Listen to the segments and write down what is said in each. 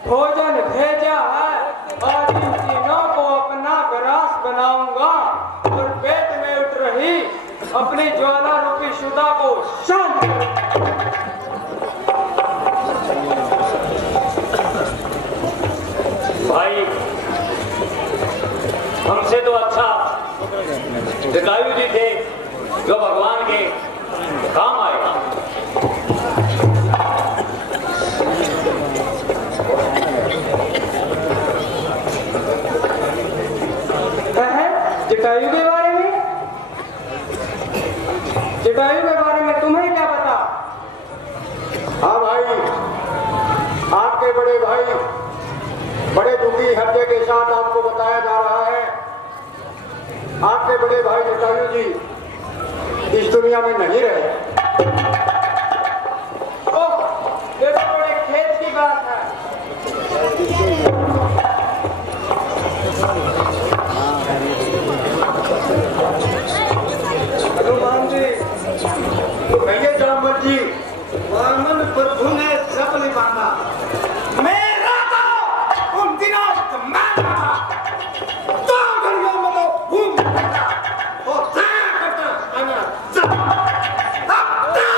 भोजन भेजा है, आज इन तीनों को अपना ग्रास बनाऊंगा और पेट में उठ रही अपनी ज्वाला रूपी शुदा को शांत भाई। हमसे तो अच्छा जटायु जी थे जो भगवान के काम आए। जटायु के बारे में? जटायु के बारे में तुम्हें क्या पता? हाँ भाई, आपके बड़े भाई बड़े दुखी हृदय के साथ आपको बताया जा रहा है। आपके बड़े भाई जटायु जी इस दुनिया में नहीं रहे। ओह, ये तो बड़े खेद की बात है। हनुमान जी, तो कहिए जामवंत जी। वामन प्रभु ने सब निभाना, मेरा तो उन दिनों मैं था, दो घड़ियों में तो घूम करता और जाया करता आना सब। अब तो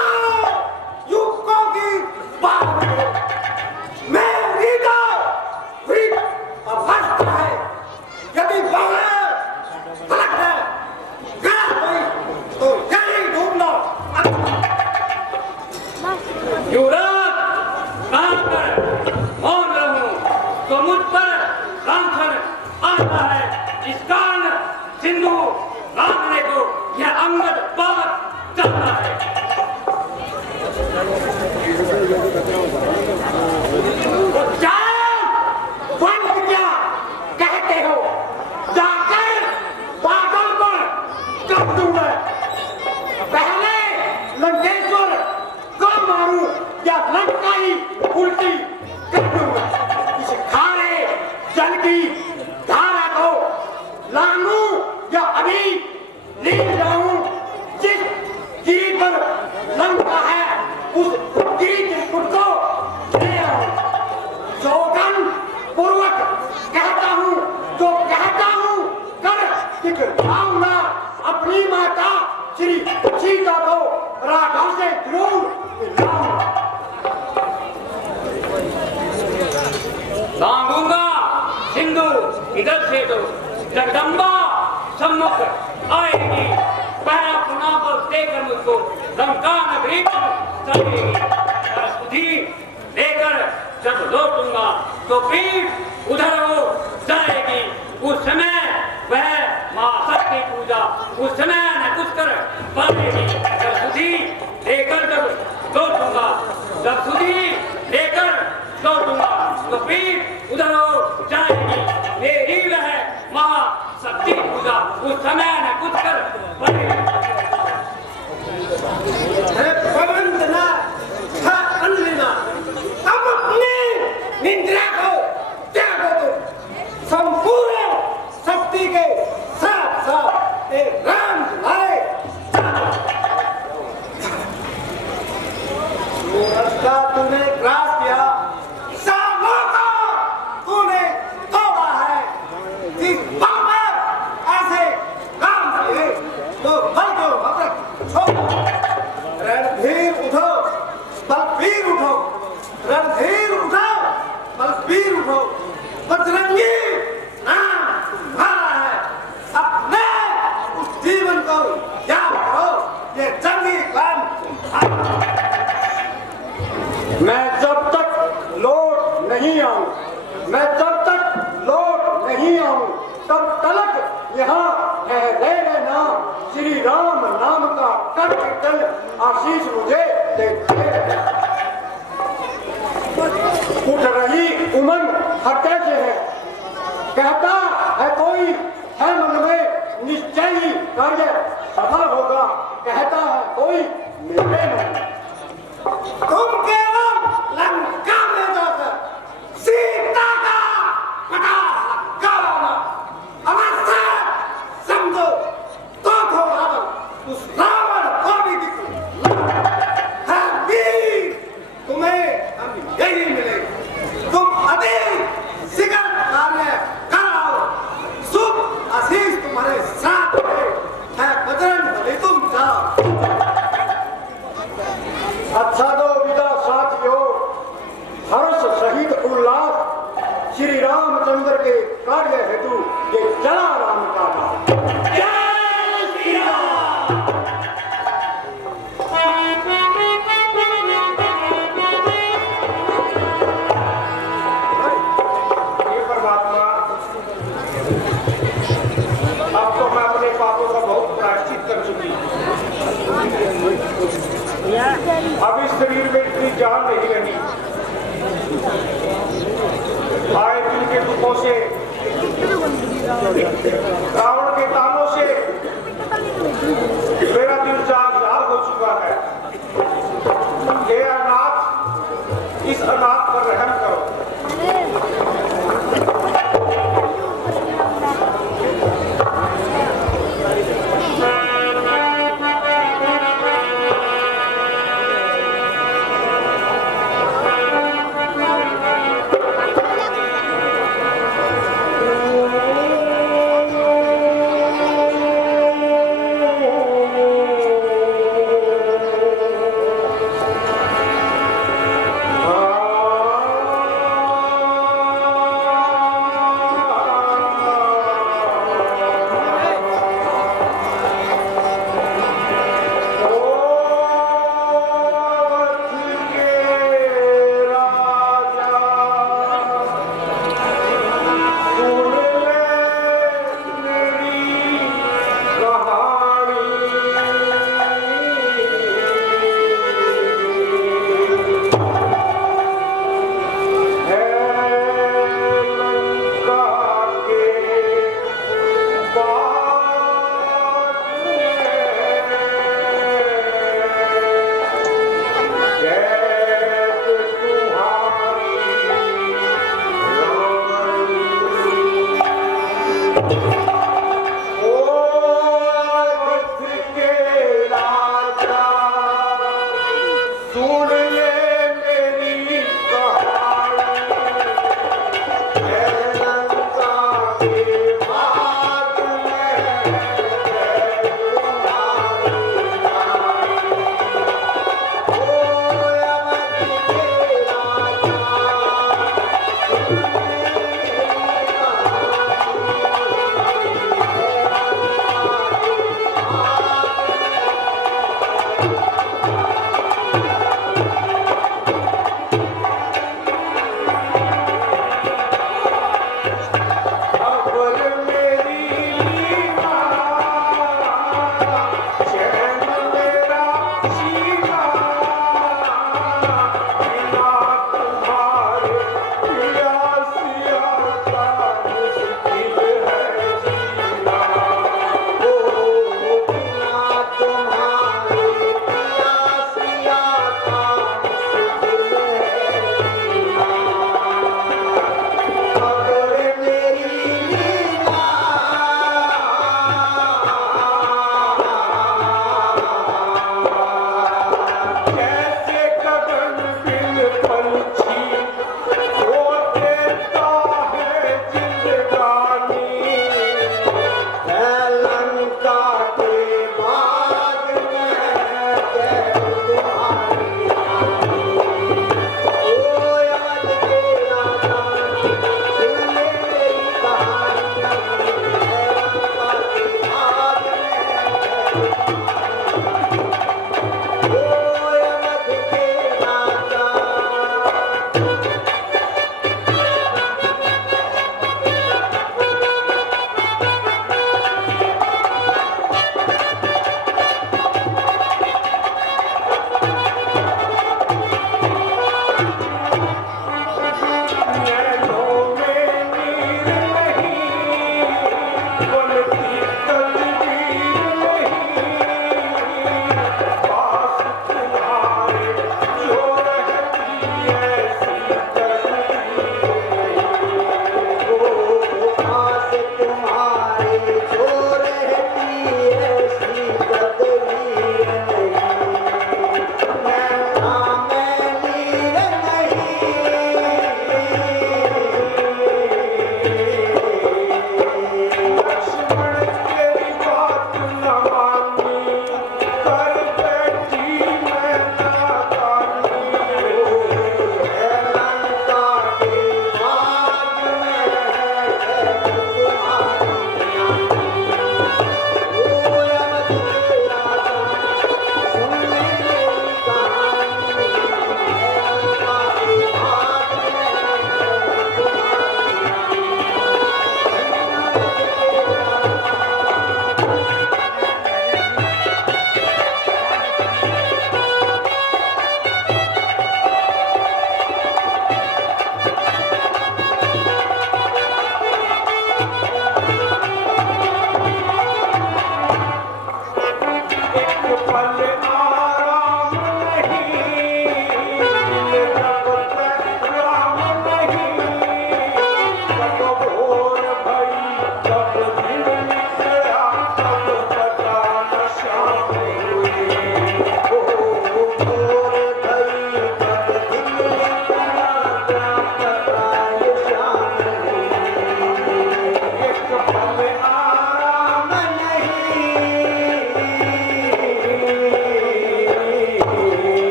युगों की बात है, मेरी तो हुई अवस्था है। यदि बाबा गलत है, गलत हुई तो यही ढूंढ लो। युवराज, कहाँ पर मौन रहूं तो मुझ पर लांछन आता है। इस कारण सिंधु लांघने को यह अंगद बात चाहता है। तो जाओ, वंश क्या कहते हो, जाकर बादल पर कर दूंगा। पहले लंकेश्वर को मारूं या लंका ही उल्टी कर दूंगा। इस खारे जल की धारा को लांघूं या अभी लीन जाऊं। जिस गिरी पर लंका है उस गिरी त्रिकुट को ले आऊं। सौगंध पूर्वक कहता हूं, जो कहता हूं कर दिखाऊंगा। अपनी माता श्री सीता को राघव से जरूर लांघूंगा। सिंधु इधर से तो जगदम्बा सम्मुख आएगी। पहला पुनाव देकर मुझको लंका नगरी चलेगी। सुधी लेकर जब लौटूंगा तो पीठ उधर हो जाएगी। उस समय वह मां शक्ति पूजा उस समय न कुछ कर पाएगी। जब सुधी लेकर जब लौटूंगा, जब सुधी लेकर लौटूंगा तो पीठ उधर हो जाएगी। मेरी वह मां शक्ति पूजा उस समय न कुछ कर पाएगी। वंदना था अंजना, अब अपनी निंद्रा को त्यागो दो। संपूर्ण शक्ति के साथ साथ एक राम आए। रास्ता तूने ग्रास किया, सालों का तूने तोड़ा है। इस बाबा ऐसे काम किए तो बल दो अमृत छोड़ो। रणधीर उठो, बलबीर उठो, रणधीर उठो, बलबीर उठो। बजरंगी नाम तुम्हारा है, अपने उस जीवन को याद करो। ये जंगी काम तुम्हारा। मैं जब तक लौट नहीं आऊं, मैं जब तक लौट नहीं आऊं तब तक यहाँ ठहरे रहना। श्री राम नाम का कर आशीष मुझे देते रहना। उठ रही उमंग हटे से है, कहता है कोई है मन में निश्चयी कार्य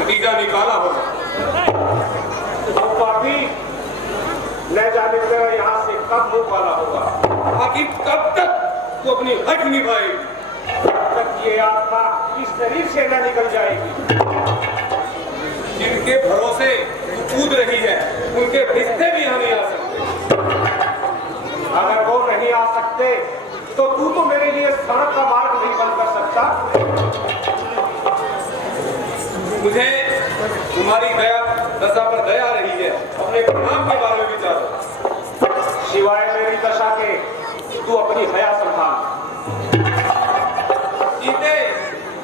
नतीजा निकाला होगा। तो पापी न जाने तेरा यहाँ से कब मुंह काला होगा। आखिर कब तक तू अपनी हट निभाएगी? जब तक ये आत्मा इस शरीर से न निकल जाएगी। जिनके भरोसे तू कूद रही है उनके रिश्ते भी यहाँ नहीं आ सकते। अगर वो नहीं आ सकते तो तू तो मेरे लिए सड़क का मार्ग नहीं बंद कर सकता। मुझे तुम्हारी दया दशा पर दया रही है, अपने परिणाम के बारे में विचारो। सिवाय मेरी दशा के तू अपनी हया संभाल। सीते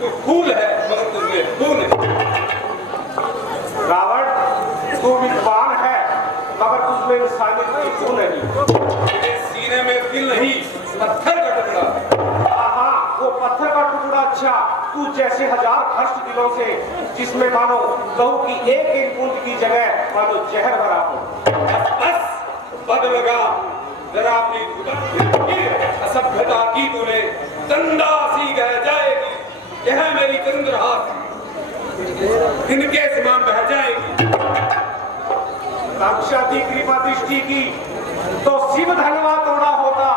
तू फूल है मगर तुझमें फूल नहीं। रावण तू विद्वान है मगर तुझमें इंसानियत की तू नहीं। तेरे सीने में दिल नहीं पत्थर का टुकड़ा। हाँ, वो पत्थर का टुकड़ा अच्छा, तू जैसे हजार भ्रष्ट दिलों से जिसमें मानो लहू की एक एक बूंद की जगह मानो जहर भरा हो। बस बद लगा जरा अपनी असभ्यता की तूने चंदा सी कह जाएगी। यह मेरी चंद्रहास इनके समान बह जाएगी। रक्षा की कृपा दृष्टि की तो शिव धनवा तोड़ा होता,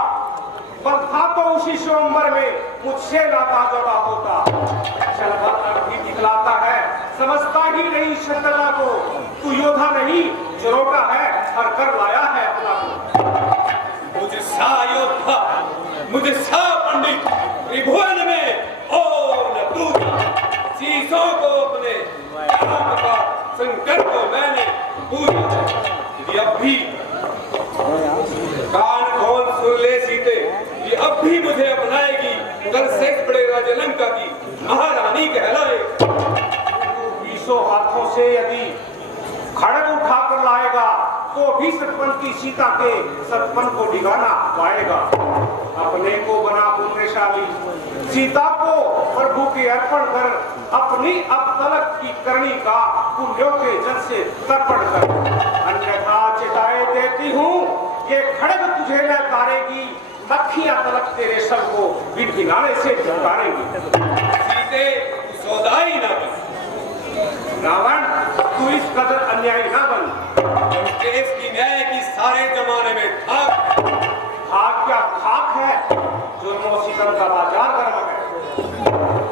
पर था तो उसी स्वयंवर में मुझसे नाता जोड़ा होता। छलबल भी दिखलाता है, समझता ही नहीं शत्रुता को। तू योद्धा नहीं जरोटा है, हर कर लाया है अपना को। मुझसा योद्धा मुझसा पंडित त्रिभुवन में ओम दूंगा। शीशों को अपने काम का संकट को मैंने पूजा। यदि अब भी कान खोल सुन ले सीते, ये अब भी मुझे अपनाएगी। कल शेष पड़ेगा लंका की महारानी कहलाए। बीसों हाथों से यदि खड़ग उठा कर लाएगा तो भी सतपन की सीता के सतपन को डिगाना पाएगा। अपने को बना पुण्यशाली, सीता को प्रभु के अर्पण कर, अपनी अब तलक की करनी का पुण्यों के जल से तर्पण कर। अन्यथा चेताए देती हूँ, ये खड़ग तुझे न तारेगी, मक्खियां तलक तेरे सब को भिनाने से झुकारेंगी। सीते तू सौदाई ना बन, रावण तू इस कदर अन्यायी ना बन। देश की न्याय की सारे जमाने में खाक क्या खाक है, जुर्मों सितम का बाजार गर्म है।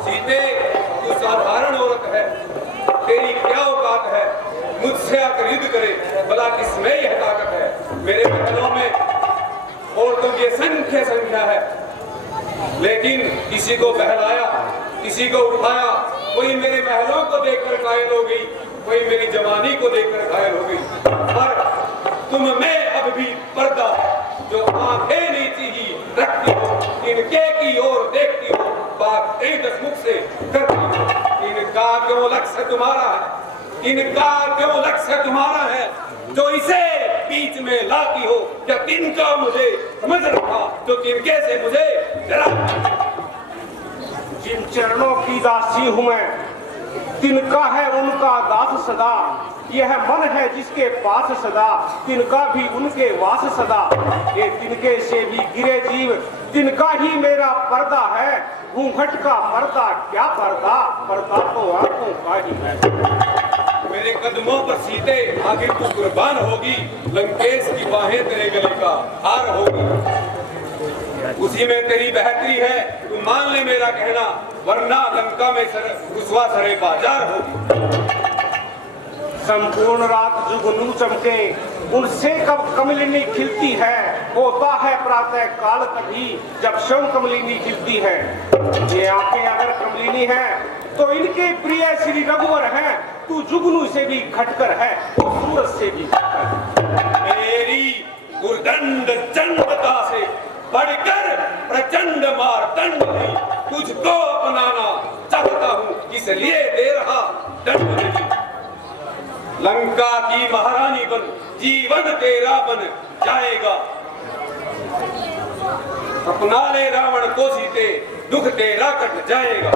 सीते तू साधारण औरत है, तेरी क्या औकात है मुझसे आकर युद्ध करे, भला किसमें यह ताकत है। मेरे महलों में औरतों की संख्या है, लेकिन किसी को बहलाया, किसी को उठाया, कोई मेरे महलों को देखकर घायल हो गई, कोई मेरी जवानी को देखकर घायल हो गई। पर तुम में अब भी पर्दा है, जो आंखें नीची ही रखती हो, इनके की ओर देखती हो, बात तेज मुख से करती हो। इनका क्यों लक्ष्य तुम्हारा है, इनका क्यों लक्ष्य तुम्हारा है, जो इसे बीच में लाती हो, या तिनका मुझे समझ रखा, जो तिनके से मुझे डरा। जिन चरणों की दासी हूं मैं, तिनका है उनका दास सदा। यह मन है जिसके पास सदा, तिनका भी उनके वास सदा। ये तिनके से भी गिरे जीव, तिनका ही मेरा पर्दा है। घूंघट का पर्दा क्या पर्दा, पर्दा तो आंखों का ही है। मेरे कदमों पर सीते आखिर तू कुर्बान होगी, लंकेश की बाहें तेरे गले का हार होगी। उसी में तेरी बेहतरी है, तू मान ले मेरा कहना, वरना लंका में रुसवा सरे बाजार होगी। संपूर्ण रात जुगनू चमके, उनसे कब कमलिनी खिलती है। होता है प्रातः काल तभी, जब स्वयं कमलिनी खिलती है। ये आंखें अगर कमलिनी हैं, तो इनके प्रिय श्री रघुवर हैं। तू जुगनू से भी घटकर है, वो सूरज से भी घटकर। मेरी गुरदंड चंडता से बढ़कर प्रचंड मारदंड नहीं, तुझको अपनाना चाहता हूँ, इसलिए दे रहा दंड नहीं। लंका की महारानी बन, जीवन तेरा बन जाएगा। अपना ले रावण को सीते, दुख तेरा कट जाएगा।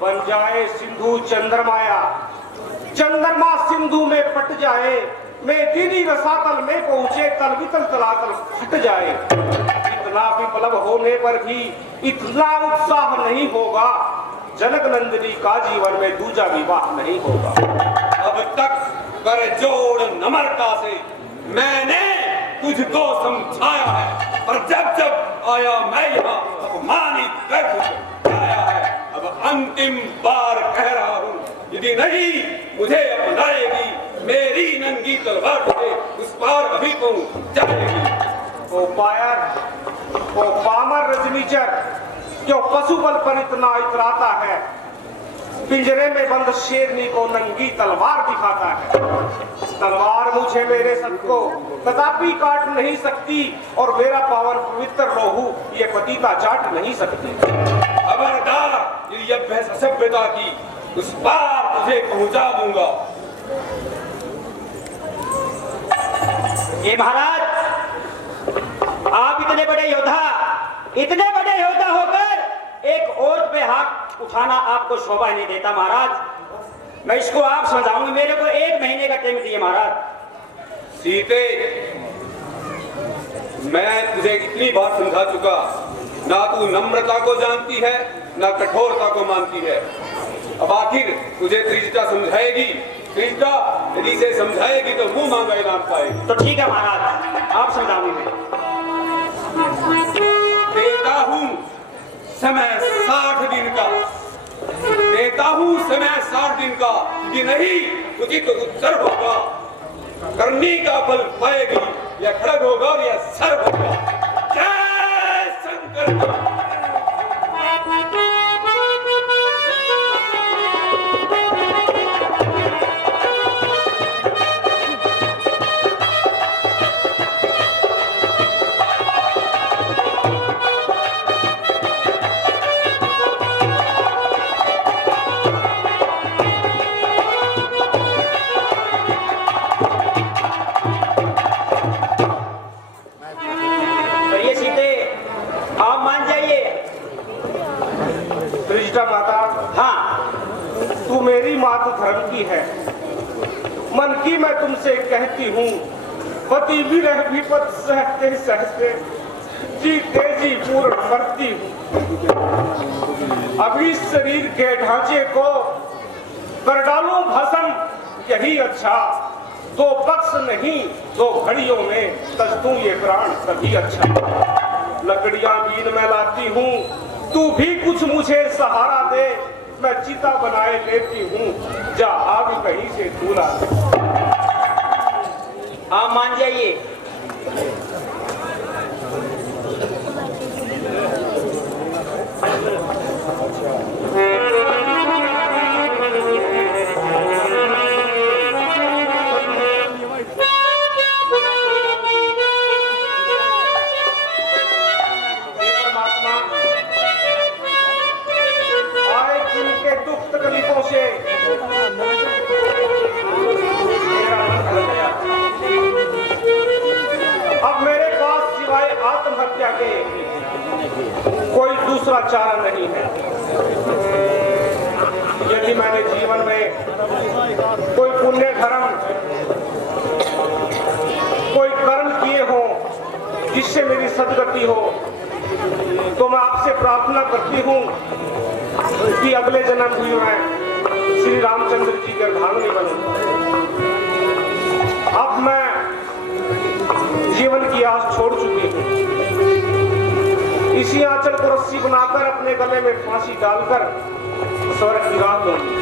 बन जाए सिंधु चंद्रमाया, चंद्रमा सिंधु में पट जाए। मैं दीदी रसातल में पहुंचे, तल वितल तलातल फट जाए। इतना विप्लव होने पर भी इतना उत्साह नहीं होगा, जनक नंदिनी का जीवन में दूजा विवाह नहीं होगा। अब तक कर जोड़ नम्रता से मैंने तुझको समझाया है, पर जब जब आया मैं यहाँ अपमानित कर आया है। अब अंतिम बार कह रहा हूँ, यदि नहीं मुझे अपनाएगी, मेरी नंगी तलवार से उस पार अभी पहुंच जाएगी। ओ पायर, ओ पामर रजनीचर, जो पशु बल पर इतना इतराता है, पिंजरे में बंद शेरनी को नंगी तलवार दिखाता है। तलवार मुझे मेरे सत को कदापि काट नहीं सकती, और मेरा पावन पवित्र लोहू ये पतिता चाट नहीं सकती। खबरदार, यदि असभ्यता की उस पार तुझे पहुंचा दूंगा। ये महाराज, आप इतने बड़े योद्धा होकर एक औरत पे हाथ उठाना आपको शोभा नहीं देता महाराज। मैं इसको आप समझाऊंगी, मेरे को 1 महीने का टाइम दिए महाराज। सीते, मैं तुझे इतनी बार समझा चुका, ना तू नम्रता को जानती है, ना कठोरता को मानती है। अब आखिर तुझे त्रिजटा समझाएगी। त्रिजटा यदि से समझाएगी तो मुंह मांगा इनाम पाएगी। तो ठीक है महाराज, आप समझाऊंगी मैं। देता हूँ समय 60 दिन का, देता हूँ समय 60 दिन का, कि नहीं उचित उत्तर होगा। करनी का फल पाएगी, या खड़ग होगा या सर होगा। जय शंकर। मात धर्म की है। मन की मैं तुमसे कहती हूँ, पति विरह विपद सहते सहते जीते जी पूर्ण मरती हूँ। अभी शरीर के ढांचे को कर डालूं भस्म, यही अच्छा। तो पक्ष नहीं, तो घड़ियों में तज दूं ये प्राण तभी अच्छा। लकड़ियां बीन में लाती हूँ, तू भी कुछ मुझे सहारा दे। मैं चिता बनाए लेती हूँ, जा आग कहीं से दूला दे। आप मान जाइए। तकलीफों से अब मेरे पास सिवाय आत्महत्या के कोई दूसरा चारा नहीं है। यदि मैंने जीवन में कोई पुण्य धर्म, कोई कर्म किए हो जिससे मेरी सदगति हो, तो मैं आपसे प्रार्थना करती हूँ कि अगले जन्म भी मैं श्री रामचंद्र जी के अर्धांगिनी बनूं। अब मैं जीवन की आस छोड़ चुकी हूँ। इसी आंचल को रस्सी बनाकर अपने गले में फांसी डालकर स्वर्ग की राह लूंगी।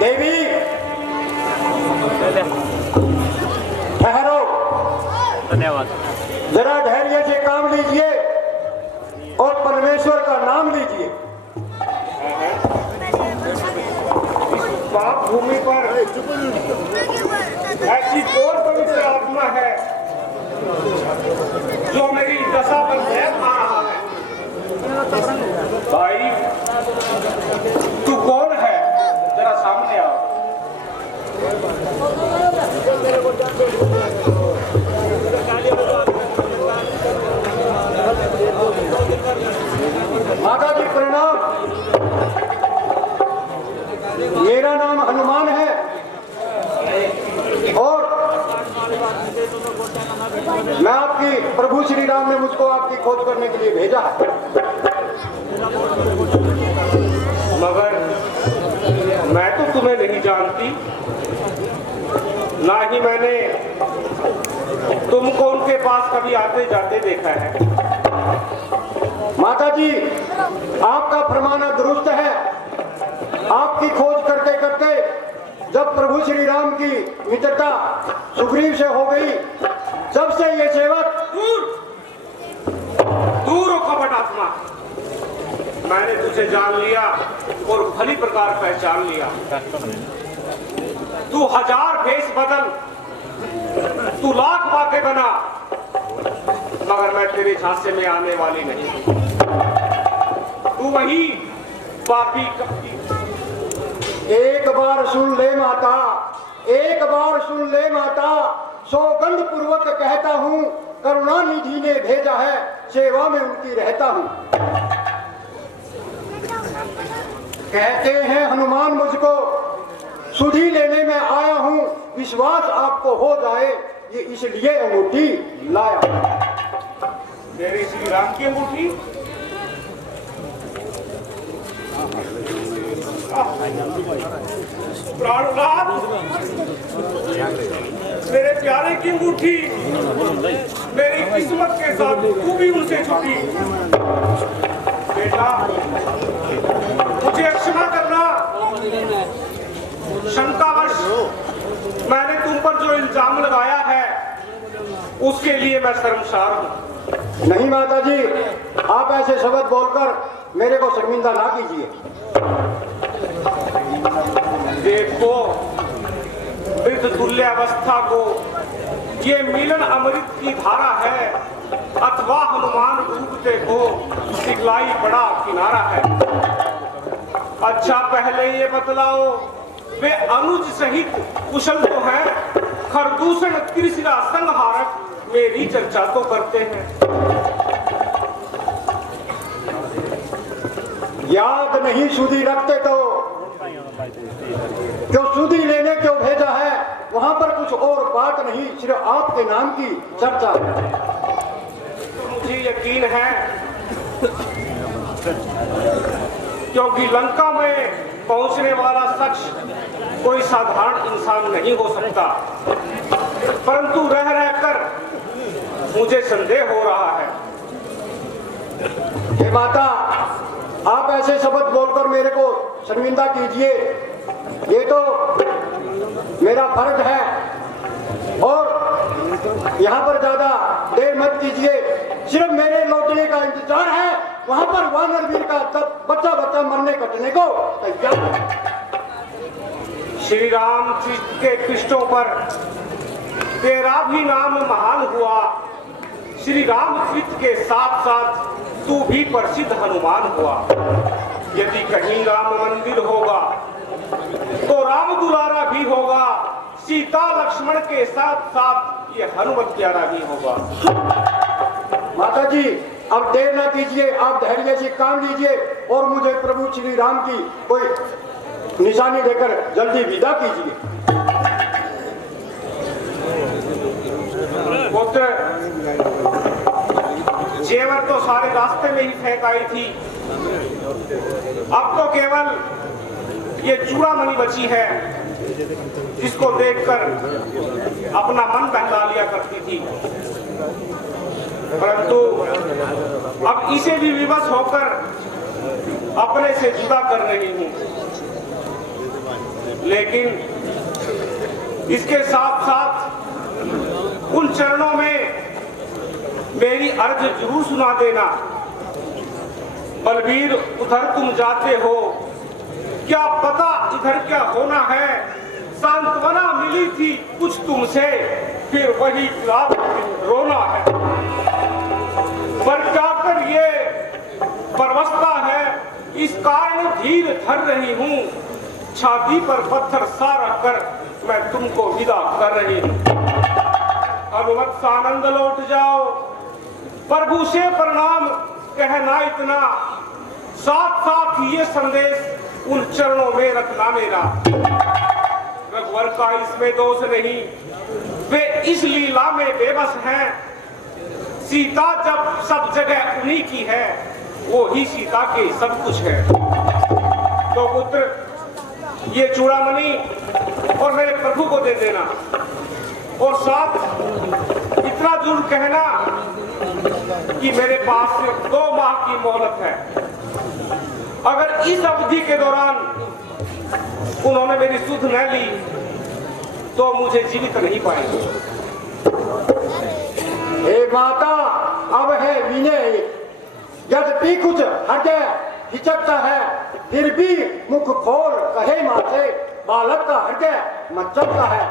देवी ठहरो, धन्यवाद। जरा धैर्य से काम लीजिए और परमेश्वर का नाम लीजिए। पाप भूमि पर ऐसी कौन पवित्र आत्मा है जो मेरी दशा पर दया खा रहा है? भाई तू कौन है, जरा सामने आओ। माता जी प्रणाम। मेरा नाम हनुमान है और मैं आपकी प्रभु श्री राम ने मुझको आपकी खोज करने के लिए भेजा है। मगर मैं तो तुम्हें नहीं जानती, ना ही मैंने तुमको उनके पास कभी आते जाते देखा है। माता जी आपका फरमाना दुरुस्त है। आपकी खोज करते करते जब प्रभु श्री राम की मित्रता सुग्रीव से हो गई, जब से ये सेवक दूर हो कपट आत्मा। मैंने तुझे जान लिया और भली प्रकार पहचान लिया। तू हजार भेष बदल, तू लाख बातें बना, मगर पर मैं तेरे झांसे में आने वाली नहीं। तू वही पापी कपटी। एक बार सुन ले माता, एक बार सुन ले माता, सौगंध पूर्वक कहता हूँ, करुणानिधि ने भेजा है, सेवा में उनकी रहता हूँ। कहते हैं हनुमान मुझको सुधि लेने में आया हूँ, विश्वास आपको हो जाए ये इसलिए अंगूठी लाया। मेरे श्री राम की अंगूठी? प्राणनाथ, मेरे प्यारे की अंगूठी, मेरी किस्मत के साथ तू भी उनसे छुटी। बेटा मुझे क्षमा करना, शंकावश मैंने तुम पर जो इल्जाम लगाया है उसके लिए मैं शर्मसार हूँ। नहीं माता जी, आप ऐसे शब्द बोलकर मेरे को शर्मिंदा ना कीजिए। देखो वृद्ध तुल्य अवस्था को ये मिलन अमृत की धारा है, अथवा हनुमान डूबते को सिखलाई बड़ा किनारा है। अच्छा पहले ये बतलाओ, वे अनुज सहित कुशल तो हैं, खरदूषण त्रिशिरा संहारक मेरी चर्चा तो करते हैं। याद नहीं सुधि रखते तो क्यों सुधि लेने क्यों भेजा है, वहां पर कुछ और बात नहीं, सिर्फ आपके नाम की चर्चा है। मुझे यकीन है क्योंकि लंका में पहुंचने वाला शख्स कोई साधारण इंसान नहीं हो सकता, परंतु रह रहकर मुझे संदेह हो रहा है। हे माता, आप ऐसे शब्द बोलकर मेरे को शर्मिंदा कीजिए, ये तो मेरा फर्ज है, और यहाँ पर ज्यादा देर मत कीजिए, सिर्फ मेरे लौटने का इंतजार है। वहां पर वानर वीर का बच्चा बच्चा मरने कटने को तैयार है। श्री राम के पृष्ठों पर तेरा भी नाम महान हुआ, श्री राम के साथ साथ तू भी प्रसिद्ध हनुमान हुआ। यदि कहीं राम मंदिर होगा तो राम दुलारा भी होगा, सीता लक्ष्मण के साथ साथ ये हनुमत प्यारा भी होगा। माता जी अब देर ना कीजिए, आप धैर्य से काम लीजिए और मुझे प्रभु श्री राम की कोई निशानी देकर जल्दी विदा कीजिए। पुत्र, जेवर तो सारे रास्ते में ही फेंक आई थी, अब तो केवल ये चूड़ामणि बची है, जिसको देखकर अपना मन बहला लिया करती थी, परंतु अब इसे भी विवश होकर अपने से जुदा कर रही हूं। लेकिन इसके साथ साथ उन चरणों में मेरी अर्ज जरूर सुना देना। बलबीर, उधर तुम जाते हो, क्या पता इधर क्या होना है, सांत्वना मिली थी कुछ तुमसे, फिर वही रात रोना है। पर जाकर ये परवस्ता है, इस कारण धीर धर रही हूँ, छाती पर पत्थर सा रख कर मैं तुमको विदा कर रही हूँ। हनुमत सानंद लौट जाओ, प्रभु से प्रणाम कहना इतना, साथ साथ ये संदेश उन चरणों में रखना मेरा। रघुवर का इसमें दोष नहीं, वे इस लीला में बेबस हैं। सीता जब सब जगह उन्हीं की है, वो ही सीता के सब कुछ है। तो पुत्र, ये चूड़ामणि और मेरे प्रभु को दे देना, और साथ इतना जरूर कहना कि मेरे पास 2 माह की मोहलत है। अगर इस अवधि के दौरान उन्होंने मेरी सुध न ली तो मुझे जीवित नहीं पाएंगे। हे माता, अब है विनय, यद्यपि कुछ हृदय हिचकता है, फिर भी मुख खोल कहे माते, बालक का हृदय मचलता है।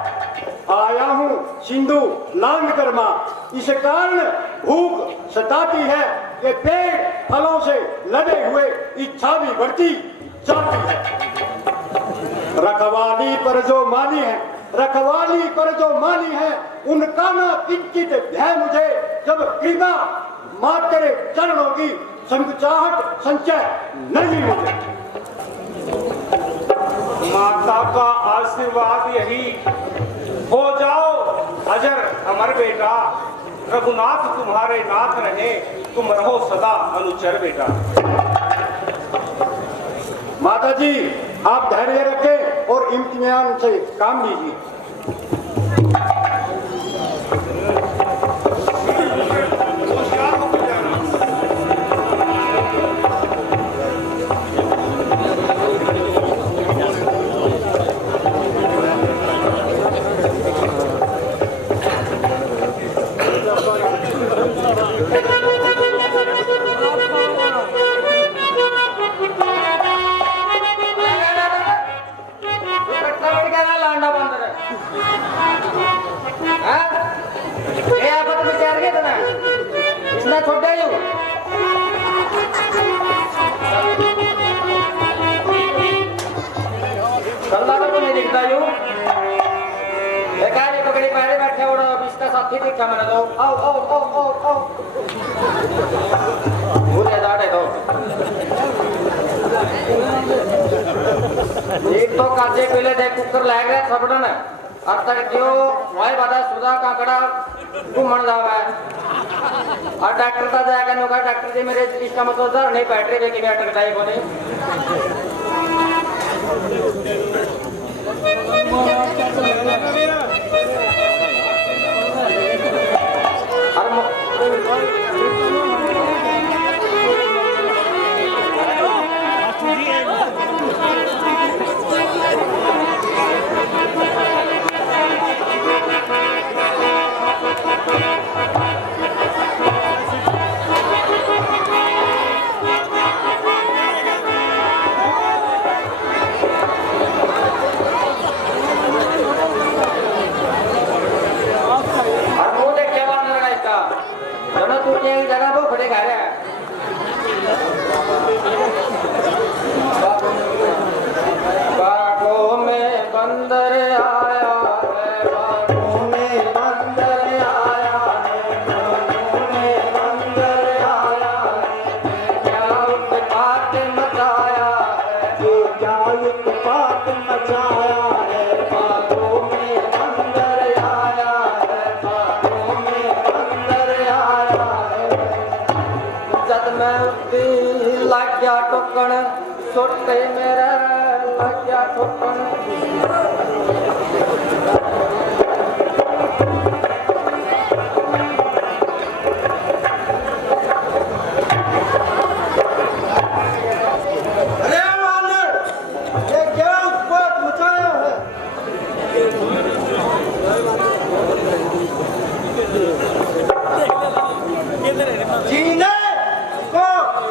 आया हूँ सिंधु लांग कर्मा, इस कारण भूख सताती है, ये पेड़ फलों से लदे हुए इच्छा भी बढ़ती जाती है। रखवाली पर जो मानी है, रखवाली पर जो मानी है, उनका ना किंचित भय मुझे, जब कृपा मात तेरे चरणों की संचाहट संचय नहीं मुझे। माता का आशीर्वाद यही, हो जाओ अजर अमर बेटा, रघुनाथ तुम्हारे नाथ रहे, तुम रहो सदा अनुचर बेटा। माता जी आप धैर्य रखें और इम्तिहान से काम लीजिए। देखा मैंने तो आओ आओ आओ आओ आओ पूरे दाड़े दो एक तो काजे पहले देख कुकर लग रहा सबड़न अब तक जो वाई बादा सुधा काकड़ा घूमन जावा है और डॉक्टर का जाएगा नो का डॉक्टर जी मेरे इसका मतलब सर नहीं बैठ रहे कि मैं अटकटाई को नहीं जगह वो खड़े खा रहे हैं बागों में बंदर आया है बागों में बंदर आया है बागों में बंदर आया है क्या उत्पात मचाया है क्या उत्पात मचाया है बागों में बंदर आया है बागों में बंदर आया जद मैं उठी लग गया टोकन सोटे मेरा लग गया टोकन अरे वानर, ये क्या उत्पात मचाया है? जीने को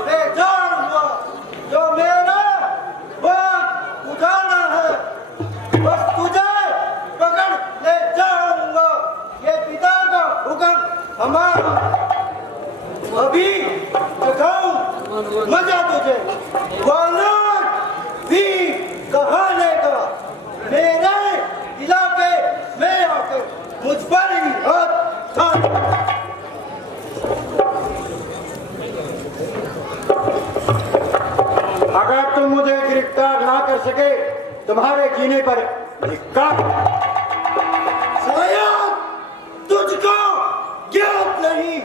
बेजान हुआ, जो मेरा बात उठाना है, बस तुझे पकड़ ले जाऊंगा। ये पिता का हुक्म हमारा, अभी दिखाऊं मजा तुझे। वानर भी कहाने का मेरे इलाके में आकर मुझ पर ही हाथ था। अगर तुम मुझे गिरफ्तार ना कर सके तुम्हारे जीने पर धिक्कार। शायद तुझको ज्ञात नहीं,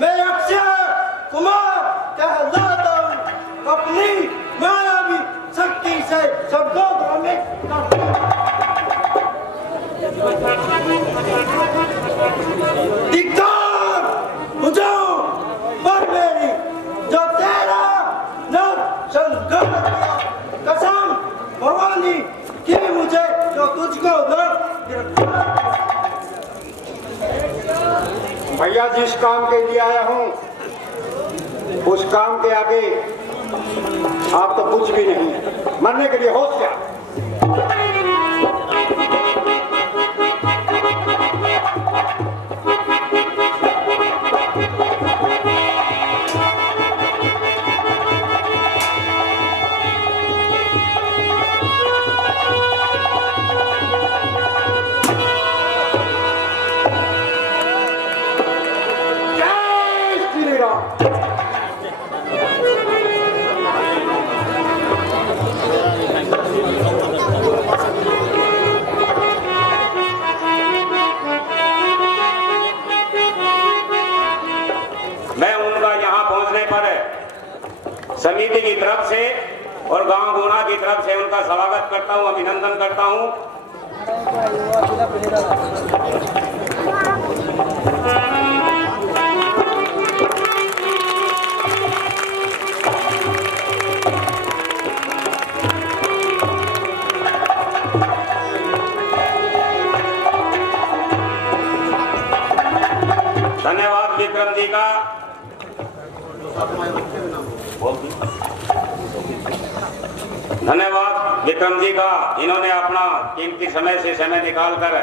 मैं अक्षय कुमार कहलाता हूँ। अपनी मायावी शक्ति से सबको भ्रमित करता हूँ। धिक्कार हो जाओ पर मेरी, जो तेरा नाम संकट किया। कसम भवानी की मुझे, जो तुझको न गिरफ्तार। भैया जिस काम के लिए आया हूँ उस काम के आगे आप तो कुछ भी नहीं। मरने के लिए होश क्या? राम। मैं उनका यहाँ पहुँचने पर समिति की तरफ से और गांव गुना की तरफ से उनका स्वागत करता हूँ, अभिनंदन करता हूँ। धन्यवाद विक्रम जी का। धन्यवाद विक्रम जी का, इन्होंने अपना कीमती समय से समय निकालकर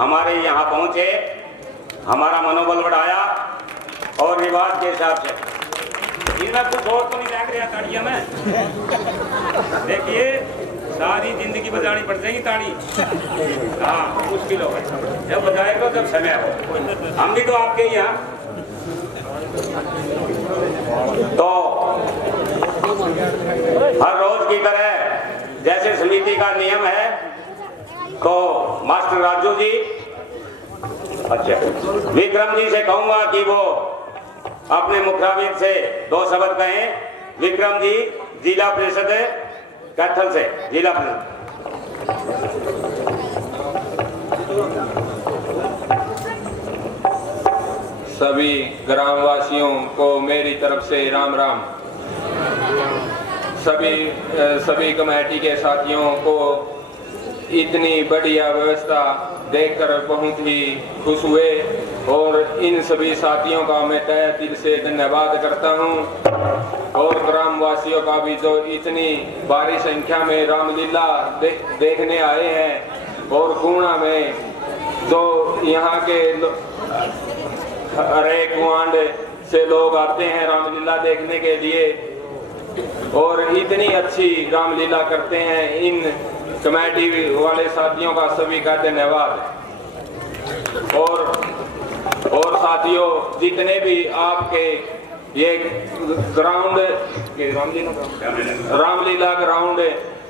हमारे यहाँ पहुँचे, हमारा मनोबल बढ़ाया और रिवाज के हिसाब से। इनमें कुछ और तो नहीं लग रहा ताड़ियों में। देखिए सारी जिंदगी बजानी पड़ जाएगी ताड़ी। हाँ मुश्किल हो गई, जब बजाएगा जब समय हो। हम भी तो आपके ही यहाँ। तो हर रोज की तरह जैसे समिति का नियम है, तो मास्टर राजू जी, अच्छा विक्रम जी से कहूंगा कि वो अपने मुखाबिब से 2 शब्द कहें। विक्रम जी जिला परिषद कैथल से, जिला परिषद। सभी ग्रामवासियों को मेरी तरफ से राम राम। सभी कमेटी के साथियों को इतनी बढ़िया व्यवस्था देखकर बहुत ही खुश हुए और इन सभी साथियों का मैं तहे दिल से धन्यवाद करता हूं। और ग्रामवासियों का भी जो इतनी भारी संख्या में रामलीला देखने आए हैं, और गुणा में जो यहाँ के हरे कुआंड से लोग आते हैं रामलीला देखने के लिए और इतनी अच्छी रामलीला करते हैं। इन कमेटी वाले साथियों का सभी का धन्यवाद। और साथियों जितने भी आपके ये ग्राउंड रामलीला ग्राउंड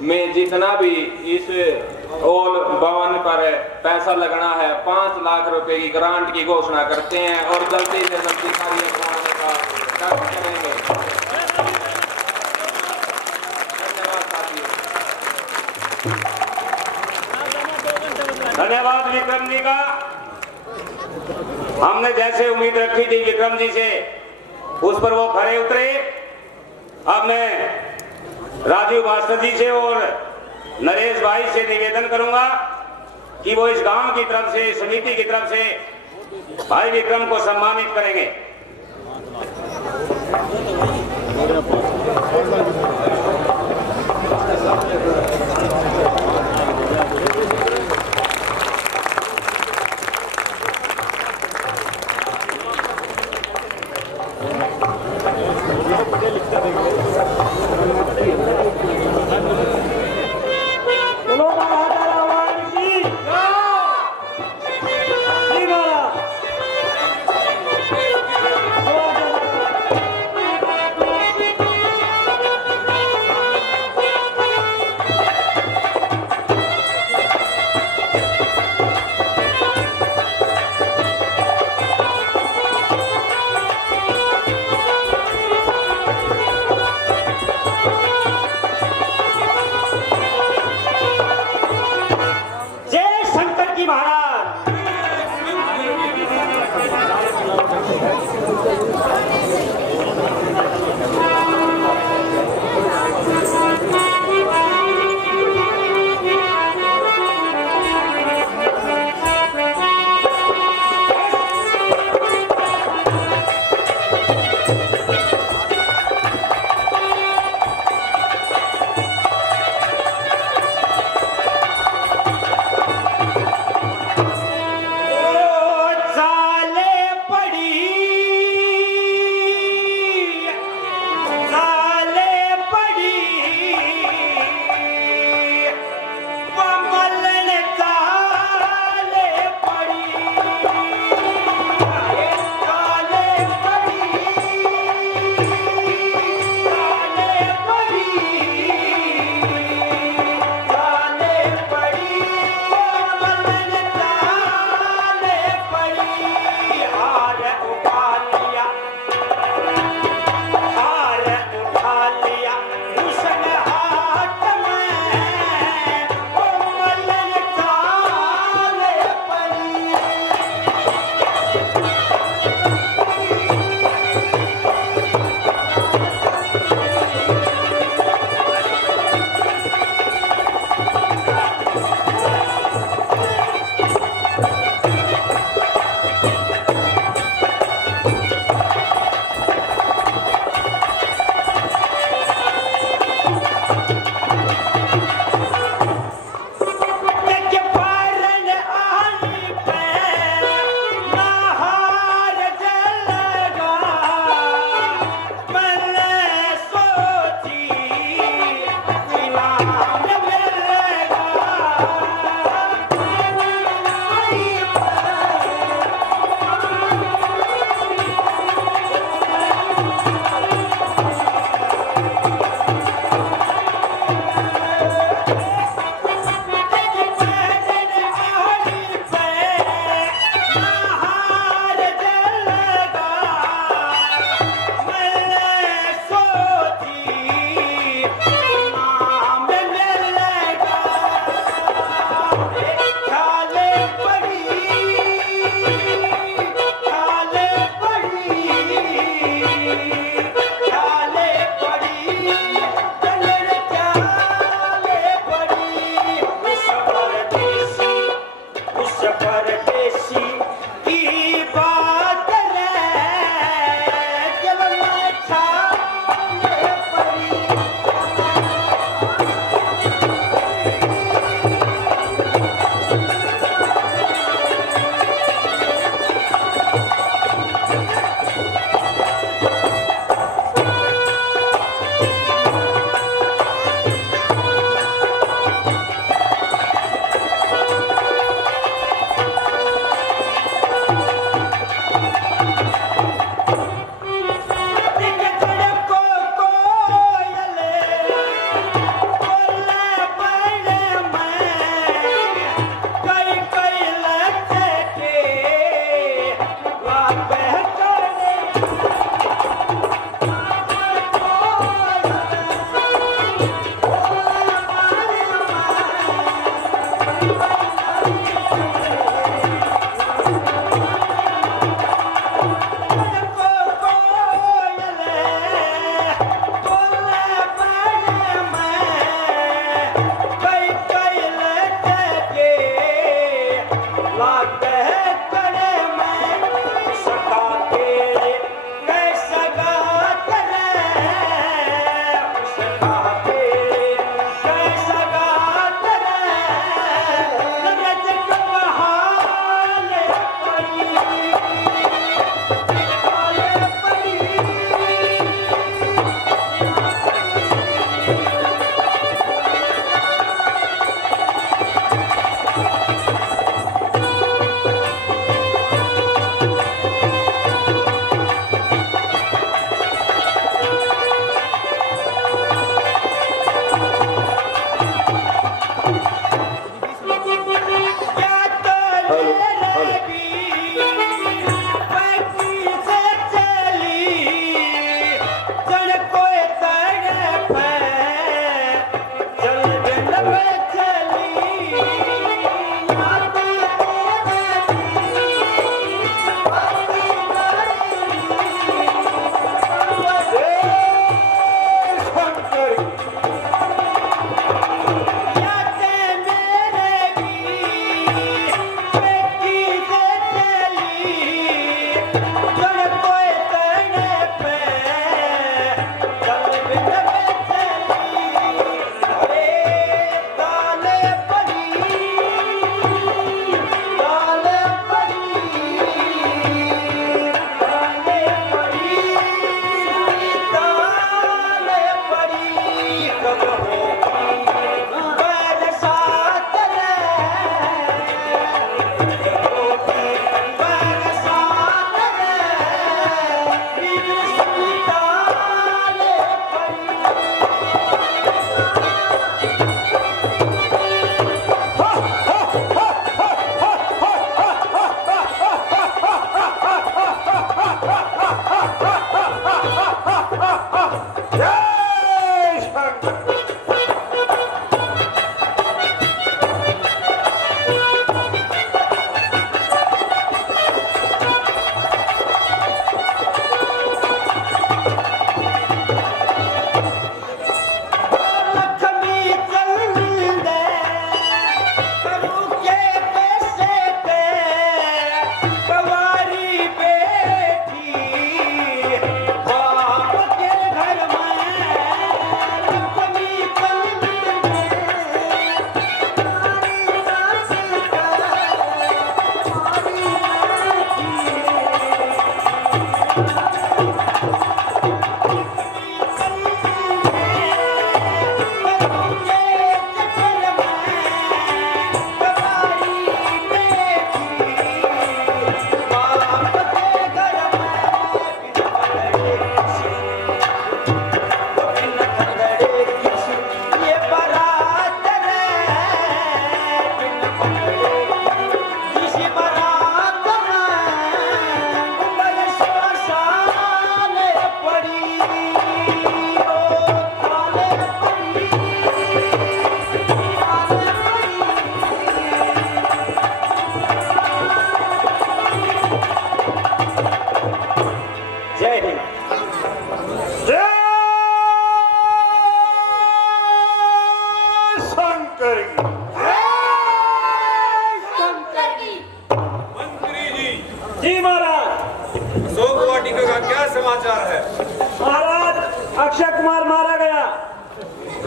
में जितना भी इस ओल भवन पर पैसा लगना है, 5 लाख रुपए की ग्रांट की घोषणा करते हैं और जल्दी से जल्दी कार्य करवाने का काम करेंगे। धन्यवाद विक्रम जी का। हमने जैसे उम्मीद रखी थी विक्रम जी से, उस पर वो खरे उतरे। अब मैं राजू मास्टर जी से और नरेश भाई से निवेदन करूंगा कि वो इस गांव की तरफ से, समिति की तरफ से भाई विक्रम को सम्मानित करेंगे।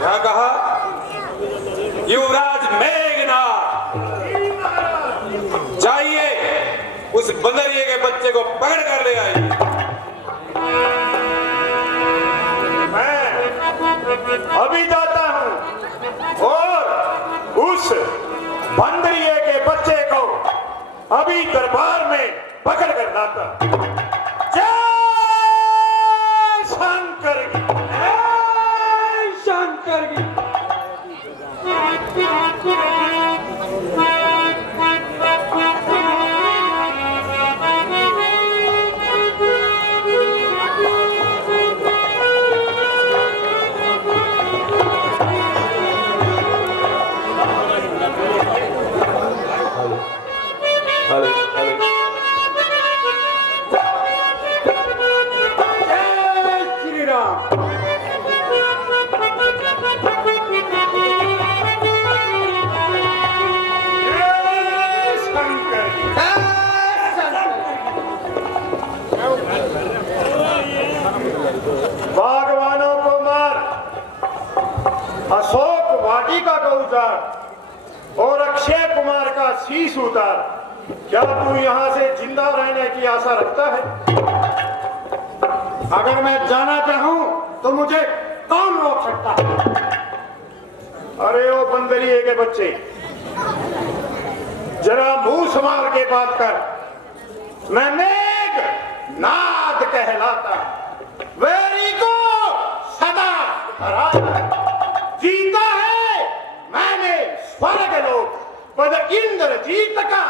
क्या कहा? युवराज मेघनाथ, जाइए उस बंदरिये के बच्चे को पकड़ कर ले आइए। मैं अभी जाता हूं और उस बंदरिये के बच्चे को अभी दरबार में पकड़ कर लाता। जय शंकर की, जय शंकर की। बागवानों को मार, अशोक वाटिका को उतार और अक्षय कुमार का शीश उतार। क्या तू यहाँ से जिंदा रहने की आशा रखता है? अगर मैं जाना चाहूं तो मुझे कौन रोक सकता है? अरे ओ बंदरिये के बच्चे, जरा मुंह संभाल के बात कर। मैं मेघ नाद कहलाता, वेरी को सदा हरा जीता है मैंने स्वर्ग लोक पद इंद्र जीत का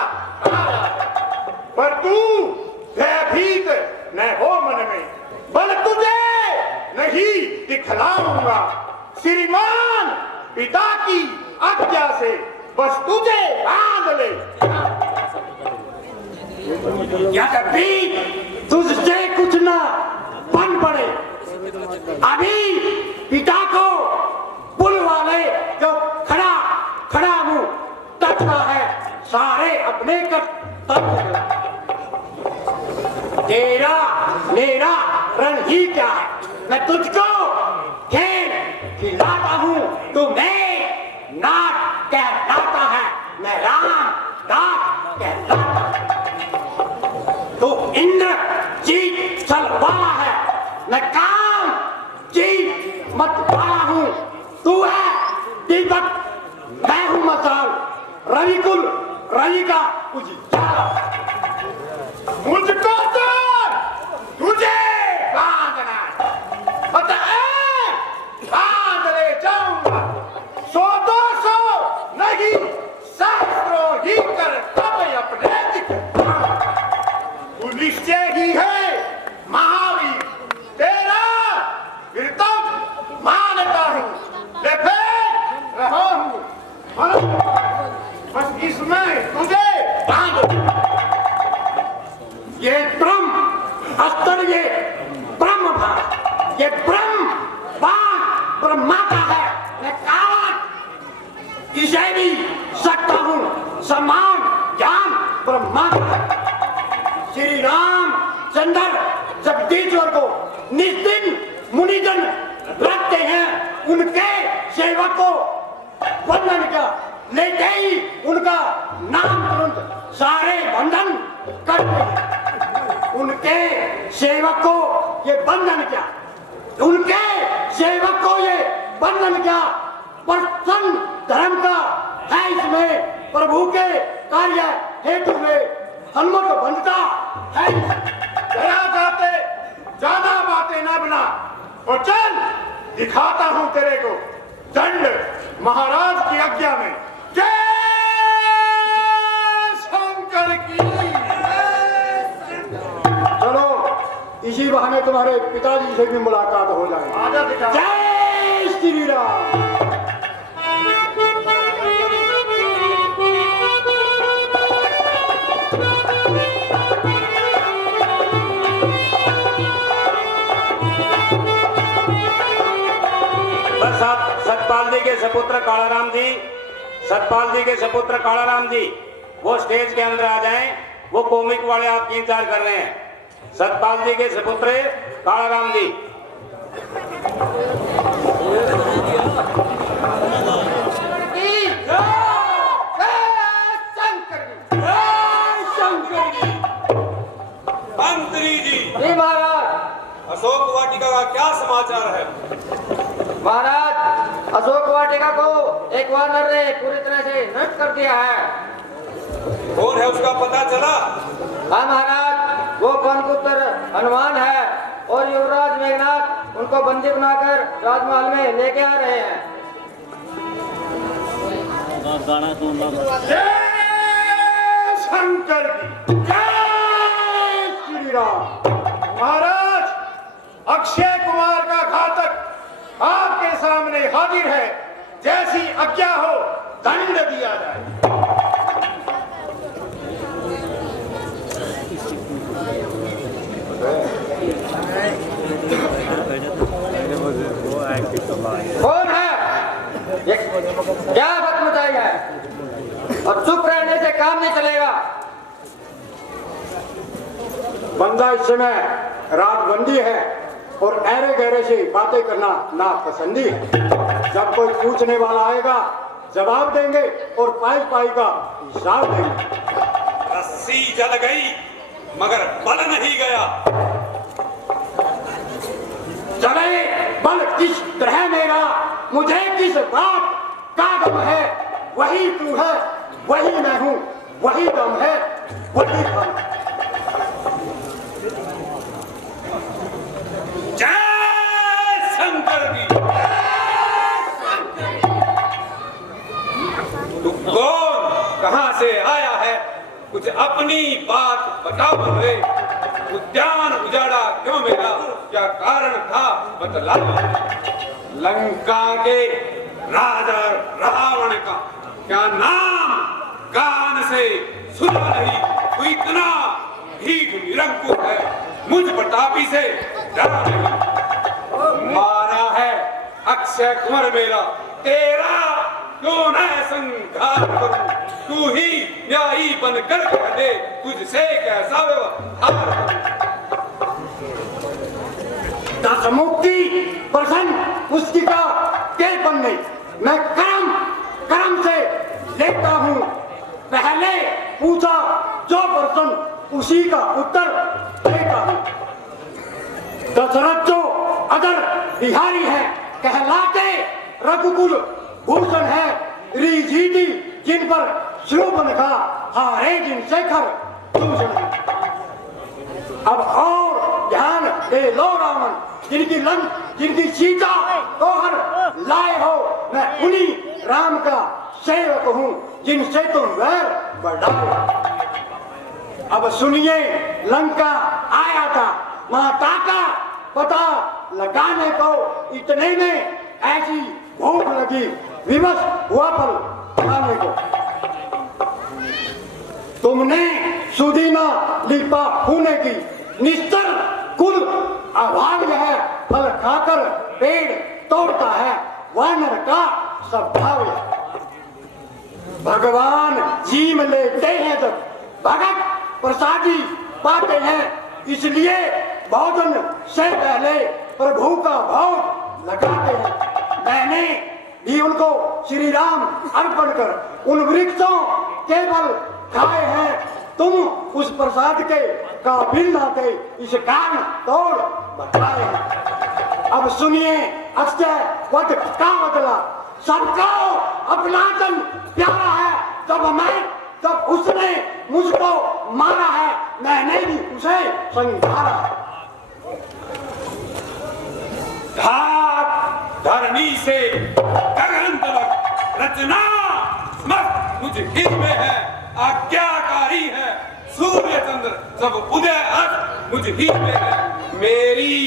राजा। पर तू भयभीत न हो मन में, बल तुझे नहीं दिखलाऊंगा। श्रीमान पिता की आज्ञा से बस तुझे बांध ले। या कभी तुझसे कुछ ना बन पड़े। अभी पिता को पुल वाले जो खड़ा खड़ा मुंह तकता है, सारे अपने कर्तव्य। तेरा मेरा रण ही क्या है? मैं तुझको खेल खिलाता हूँ, तू मैं नाट कहलाता है, मैं राम दास कहलाता है। तू इंद्र जीत चल वाला है, मैं काम जीत मत वाला हूँ। तू है दीपक, मैं हूँ मसाल, रविकुल रवि का उजियारा। मुझको तो तुझे बांधना बांध ले जाऊंगा। 100-200 नहीं, सहस्रों ही कर तब अपने दिखाऊंगा। तू निश्चय ही है महावीर, तेरा कीर्तन मानता हूँ, ले फेंक रहा हूँ, बस इसमें तुझे बांध। ये ब्रह्म अस्त्र, ये ब्रह्म भाग, ये ब्रह्म बाण ब्रह्मा का है। मैं काट इसे भी सकता हूँ, समान ज्ञान ब्रह्मा का है। श्री राम चंद्र जगदीश्वर को निस्दिन मुनिजन रखते हैं, उनके सेवक को वंदन किया, लेते ही उनका नाम तुरंत सारे बंधन करते हैं। उनके सेवक को ये बंधन क्या, उनके सेवक को ये बंधन क्या, प्रसन्न धर्म का है इसमें, प्रभु के कार्य हेतु में हनुमत बंधता है। जरा जाते ज्यादा बातें ना बना और चल, दिखाता हूं तेरे को दंड महाराज की आज्ञा में। जय शंकर की। चलो, इसी बहाने तुम्हारे पिताजी से भी मुलाकात हो जाए। आजा बेटा। जय श्री राम। बस आप सतपाल जी के सपुत्र कालाराम जी, सतपाल जी के सपुत्र कालाराम जी वो स्टेज के अंदर आ जाएं, वो कॉमिक वाले आपकी इंतजार कर रहे हैं। सतपाल जी के सपुत्र कालाराम जी। वाटिका का क्या समाचार है? महाराज, अशोक वाटिका को एक वानर ने पूरी तरह से नष्ट कर दिया है। कौन है उसका पता चला? हाँ महाराज, वो पनपुत्र हनुमान है और युवराज मेघनाथ उनको बंदी बनाकर राजमहल में लेके आ रहे हैं। गाना सुनना जय शंकर की जय श्री राम। महाराज, अक्षय कुमार का घातक आपके सामने हाजिर है। जैसी आज्ञा हो दंड दिया जाए। कौन है? ये क्या बात मचाई है? और चुप रहने से काम नहीं चलेगा। बंदा इस समय रात बंदी है और ऐरे गहरे से बातें करना नापसंदी है। जब कोई पूछने वाला आएगा जवाब देंगे और पाई पाई का हिसाब देंगे। रस्सी जल गई मगर बल नहीं गया। चले बल किस तरह मेरा, मुझे किस बात का गम है। वही तू है, वही मैं हूँ, वही दम है, वही हम। जय शंकर की। तू कौन, कहां से आया है? कुछ अपनी बात बताओ रे। उद्यान उजाड़ा क्यों मेरा, क्या कारण था बतलाओ। लंका के राजा रावण का क्या नाम कान से सुना नहीं। तू इतना भीख निरंकुश है, मुझ प्रतापी से डरा नहीं। मारा है अक्षय कुमार मेरा, तेरा क्यों न संघार करूं। तू ही न्यायी बनकर कह दे, तुझसे कैसा व्यवहार। दस मुक्ति प्रसन्न पुस्तिका के बनने मैं कर्म से लेता हूँ। पहले पूछा जो प्रश्न उसी का उत्तर देता हूँ। दशरथ जो अदर बिहारी है, कहलाते रघुकुल भूषण है। रीझीटी जिन पर श्रोभन का, हारे जिन शेखर दूषण है। अब और ध्यान दे लो रावण, जिनकी लंक जिनकी सीता तोहर लाए हो। मैं उन्हीं राम का सेवक हूँ जिनसे तुम वैर बढ़ाओ। अब सुनिए, लंका आया था माता का पता लगाने को। इतने में ऐसी भूख लगी, विवश हुआ फल खाने को। तुमने सुदीना लिपा होने की, निस्तर कुल अभाग्य है। फल खाकर पेड़ तोड़ता है, वानर का स्वभाव है। भगवान जीम लेते हैं जब भगत प्रसादी पाते हैं। इसलिए भोजन से पहले प्रभु का भोग लगाते हैं। मैंने भी उनको श्री राम अर्पण कर उन वृक्षों केवल खाए हैं। तुम उस प्रसाद के काबिल ना थे, इस कारण तोड़ बताए हैं। अब सुनिए अक्षय वध का बदला। सबको अपना जन प्यारा है। जब उसने मुझको मारा है, मैंने भी उसे संघारा। धाक धरनी से गगन तलक रचना मत मुझ हित में है। आज्ञाकारी है सूर्य चंद्र सब उदय अस्त मुझ हित में है। मेरी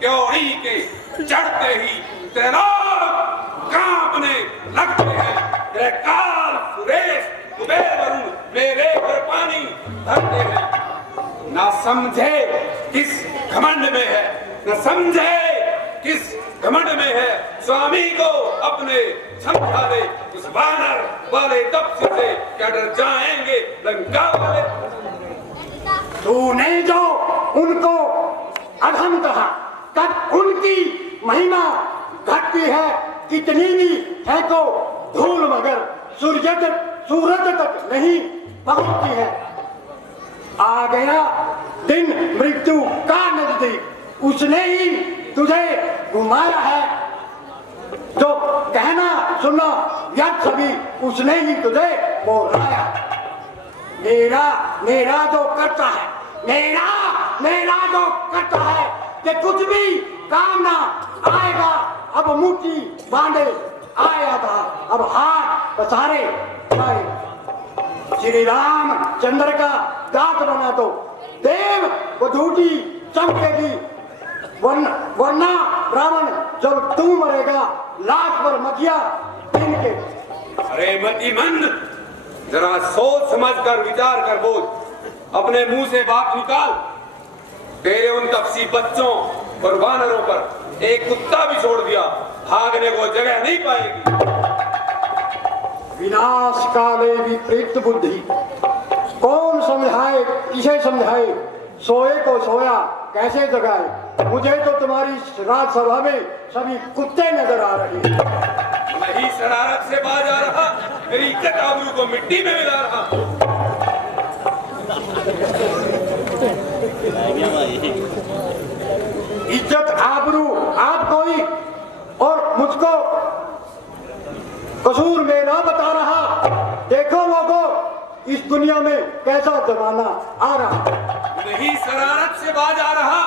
क्योड़ी के चढ़ते ही तेरा कांपने लगते हैं। तेरे काल सुरेश कुबेर वरुण मेरे घर पानी भरते हैं। ना समझे किस घमंड में है, न समझे किस घमंड में है। स्वामी को अपने समझा दे, उस वानर वाले तपस्वी से क्या डर जाएंगे लंका वाले। तूने जो उनको अधम कहा, तब उनकी महिमा घटती है। कितनी भी है तो धूल मगर सूरज तक नहीं पहुंचती है। आ गया दिन मृत्यु का नजदीक, उसने ही तुझे घुमाया है, जो कहना सुनना व्यर्थ सभी उसने ही तुझे बोलाया। मेरा मेरा जो करता है, मेरा जो करता है कि कुछ भी काम ना आएगा। अब मुट्ठी बांधे आया था, अब हाथ पसारे आए। श्री राम चंद्र का दांत बना दो, देव वो झूठी चमकेगी, वरना रावण जब तू मरेगा लाश पर मकिया इनके। अरे मतिमंद, जरा सोच समझ कर विचार कर बोल, अपने मुंह से बात निकाल। तेरे उन तपसी बच्चों और वानरों पर एक कुत्ता भी छोड़ दिया, भागने को जगह नहीं पाएगी। विनाश काले विपरीत बुद्धि, कौन समझाए किसे समझाए, सोए को सोया कैसे जगाए। मुझे तो तुम्हारी राजसभा में सभी कुत्ते नजर आ रहे हैं। नहीं शरारत से बाज आ रहा, मेरी इज्जत आबरू को मिट्टी में मिला रहा। इज्जत आबरू आपको ही और मुझको कसूर में ना बता रहा। देखो लोगों, इस दुनिया में कैसा जमाना आ रहा। नहीं शरारत से बाज आ रहा,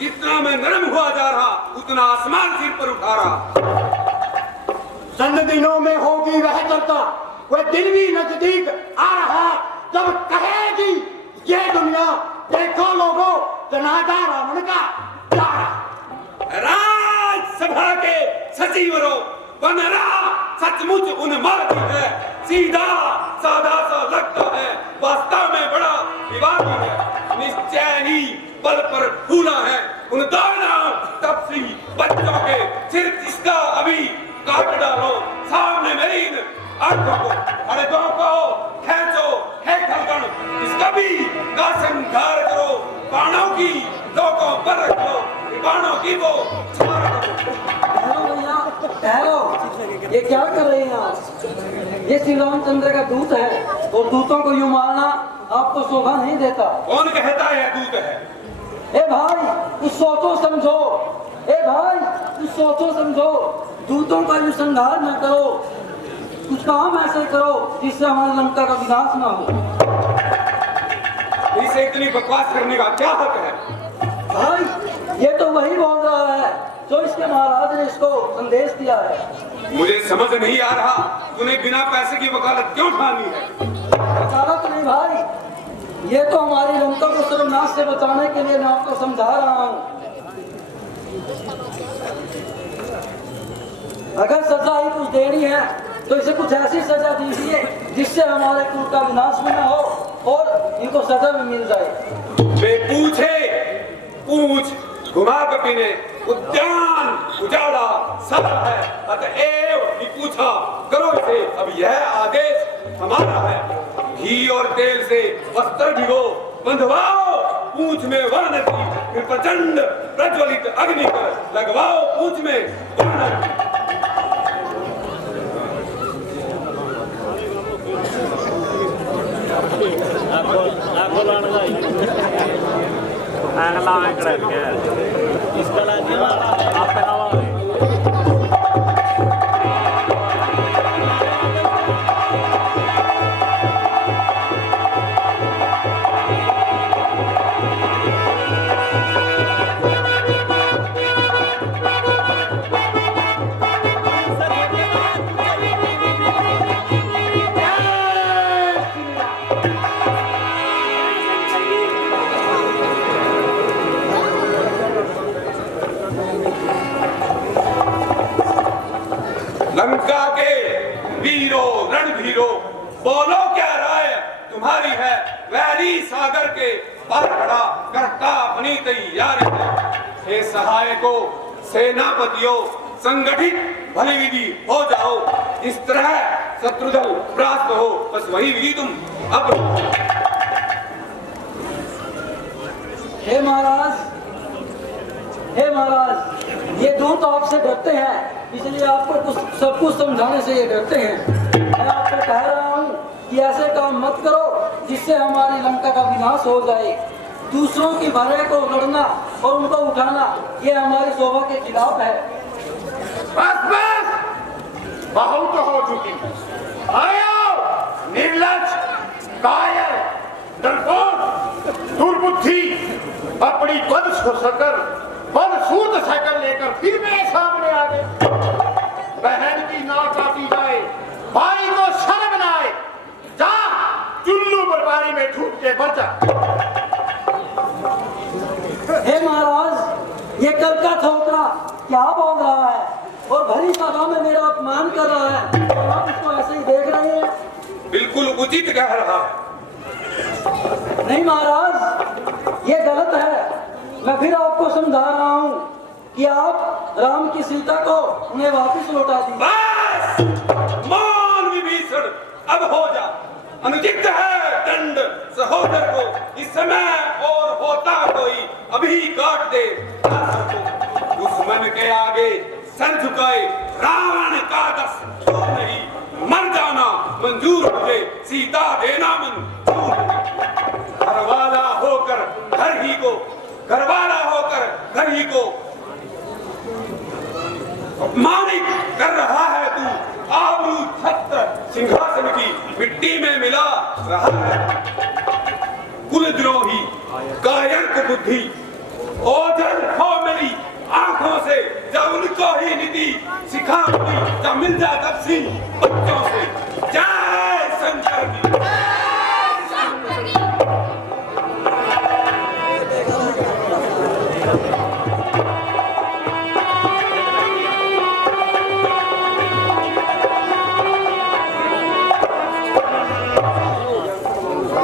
जितना मैं नरम हुआ जा रहा उतना आसमान सिर पर उठा रहा। चंद दिनों में होगी वह चर्चा, वह दिन भी नजदीक आ रहा जब कहेगी ये दुनिया, देखो लोगों जनाजा रावण का जा रहा। राज्यसभा के सचिवरों, बनरा सचमुच उन्मादी है, सीधा साधा सा लगता है, वास्तव में बड़ा विवादी है। निश्चय ही बल पर फूला है उन दाना तपसी बच्चों के सिर, जिसका अभी काट डालो सामने मेरी इन आंखों को। अरे दो को खेचो हे खलगण, इसका भी का संघार करो, बाणों की दो को पर रखो, बाणों की वो छार करो। ठहरो, ये क्या कर रहे हैं आप? ये श्री रामचंद्र का दूत है और दूतों को यूं मारना आपको शोभा नहीं देता। कौन कहता है दूत है? ए भाई कुछ सोचो समझो, ए भाई कुछ सोचो समझो, दूतों का यूं संहार न करो, कुछ काम ऐसे करो जिससे हमारी लंका का विनाश ना हो। इसे इतनी बकवास करने का क्या हक है? भाई ये तो वही बोल रहा है जो इसके महाराज ने इसको संदेश दिया है। मुझे समझ नहीं आ रहा, तूने बिना पैसे की वकालत क्यों ठानी है? वकालत नहीं भाई, ये तो हमारी लंका को सर्वनाश से बचाने के लिए मैं आपको समझा रहा हूँ। अगर सजा ही कुछ देनी है तो इसे कुछ ऐसी सजा दीजिए जिससे हमारे कुल का विनाश भी न हो और इनको सजा भी मिल जाए। वे पूछे पूछ घुमा कपी ने उद्यान उजाड़ा सब है, अतएव ही पूछा करो इसे, अब यह आदेश हमारा है। घी और तेल से वस्त्र भिगो, बंधवाओ पूंछ में वर्ण की, फिर प्रचंड प्रज्वलित अग्नि पर लगवाओ पूंछ में वर्ण। इसका आप पहनावा लंका के वीरों रणधीरों, बोलो क्या राय तुम्हारी है? वैरी सागर के पर खड़ा करता अपनी तैयारी है। हे सहायकों सेनापतियों, संगठित भली विधि हो जाओ, इस तरह शत्रुदल परास्त हो, बस वही विधि तुम अब। हे महाराज, हे महाराज, ये दूत आपसे डरते हैं, इसलिए आपको कुछ सब कुछ समझाने से ये डरते हैं। मैं आपको कह रहा हूँ कि ऐसे काम मत करो जिससे हमारी लंका का विनाश हो जाए। दूसरों की भले को लड़ना और उनको उठाना ये हमारी शोभा के खिलाफ है। बस बस, बहुत हो चुकी। आयो निर्लज, कायर, डरपोक, दुर्बुद्धि, अपनी बदसूरत शक्ल लेकर फिर मेरे सामने आ गए। बहन की नाक काटी जाए, भाई को शर्म न आए, जा चुल्लू बरबारी में ढूंढ के बचा। हे महाराज, ये कल का छोकरा क्या बोल रहा है और भरी सभा में मेरा अपमान कर रहा है, तो आप इसको ऐसे ही देख रहे हैं? बिल्कुल उचित कह रहा है। नहीं महाराज, ये गलत है। मैं फिर आपको समझा रहा हूँ कि आप राम की सीता को उन्हें वापस लौटा दी। बस मान विभीषण, अब हो जा। अनुचित है दंड सहोदर को इस समय, और होता कोई अभी काट दे। दुश्मन के आगे सर झुकाए रावण का दस तो नहीं, मर जाना मंजूर मुझे, सीता देना मंजूर नहीं। घरवाला होकर घर ही को, घरवाला होकर घर ही को मानिक कर रहा है तू। आबरू छत्र सिंहासन की मिट्टी में मिला रहा है। कुलद्रोही, कायर को बुद्धि, ओझल हो मेरी आंखों से, जब उनको ही नीति सिखाऊंगी, जब मिल जाए तब सी बच्चों से। जय शंकर की।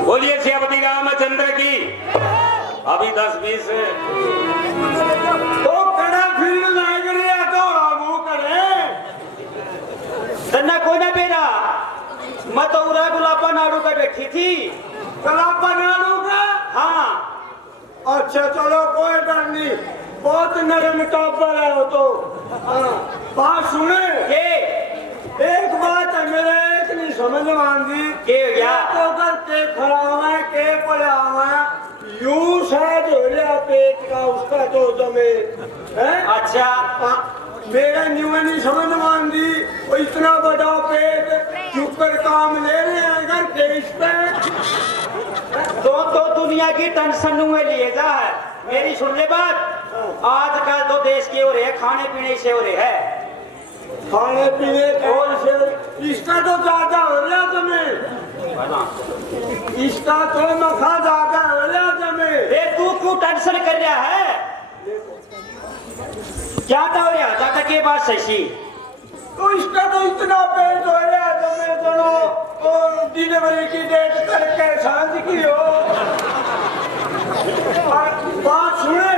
बोलिए श्रीपति रामचंद्र की। अभी 10-20 तो कड़ा फिर लाग रहा तो रामू करे तन्ना कोई ना बेरा, मैं तो उरा गुलाबा नाडू का बैठी थी। गुलाबा नाडू का? हाँ। अच्छा चलो कोई डर नहीं, बहुत नरम टाबर है वो तो। हाँ, बात सुने, एक बात है मेरे एक नहीं समझ में आंदी के क्या तो करके खड़ा हुआ है के पड़ा हुआ है, यूं शायद हो गया पेट का उसका तो जमे है। अच्छा मेरे न्यू नहीं समझ में आंदी, वो इतना बड़ा पेट चुप कर काम ले रहे हैं घर के इस पे। तो दुनिया की टेंशन में लिए जा है। मेरी सुन ले बात, आजकल तो देश के हो रहे हैं, खाने पीने से हो रहे हैं। खाने पीने कौन से, इसका तो ज्यादा हो रहा जमे, इसका तो मखा ज्यादा हो रहा जमे। तू क्यों टेंशन कर रहा है? क्या हो रहा ज्यादा के बात सही? तो इसका तो इतना पेट हो रहा जमे चलो, और डिलीवरी की डेट करके सांझ की हो। बात सुने,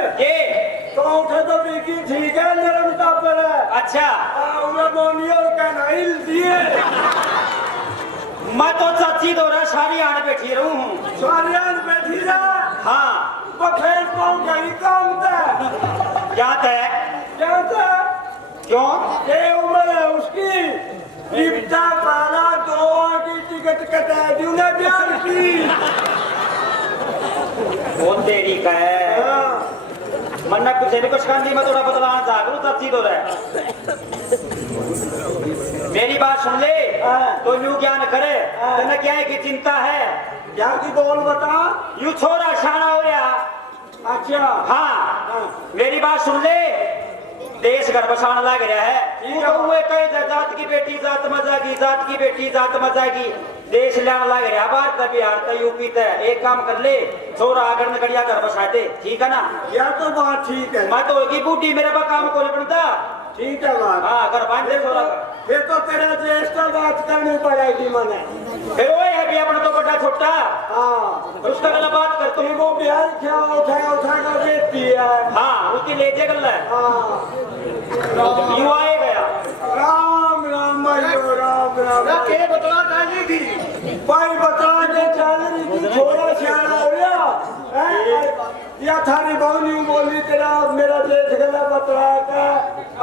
तो उठे तो बिकी ठीक है, नरम टापर है। अच्छा बोनी और कैनाइल दिए। मैं तो चाची दोरा सारी आने बैठी रहूं हूँ। सारी आने बैठी रहा? हाँ। तो फिर कौन कहीं काम था? क्या था? क्या था? क्यों? ये उम्र है उसकी, इब्ता पाला दो की टिकट कटा दी उन्हें प्यार की। वो तेरी का है। हाँ। मन्ना कुछ कुछ खांदी में थोड़ा बदलाना चाह करूँ चाची दो रहा। मेरी बात सुन ले, तो यूं ज्ञान करे, तेना क्या है की चिंता है? क्या की बोल बता? यूं छोरा शाना हो रहा। अच्छा हाँ, मेरी बात सुन ले, देश घर बसाने लग रहा है। तो हुए कई जात की बेटी जात मजागी, जात की बेटी जात मजागी, देश लेने लग रहा। भारत बिहार यूपी तक एक काम कर ले, छोरा आगर नगड़िया घर बसाते, ठीक है ना? यह तो बात ठीक है। मैं तो होगी बूढ़ी, मेरा काम को नहीं बनता। ठीक है बात। हाँ घर बांध दे छोरा। फिर तो तेरा ज्येष्ठ बात करनी पड़ेगी मने। फिर वो है भी अपना तो बड़ा छोटा। हाँ उसका गला बात कर तुम। वो बिहार क्या उठा कर देती है। हाँ उसकी ले जे गल है। हाँ यूं आए गया। राम राम भाइयों, राम राम। के बतला डाली थी भाई बता के चल रही थी, छोरा सियाना हो गया। या थारी बहुनी बोली तेरा मेरा देश गला बतला का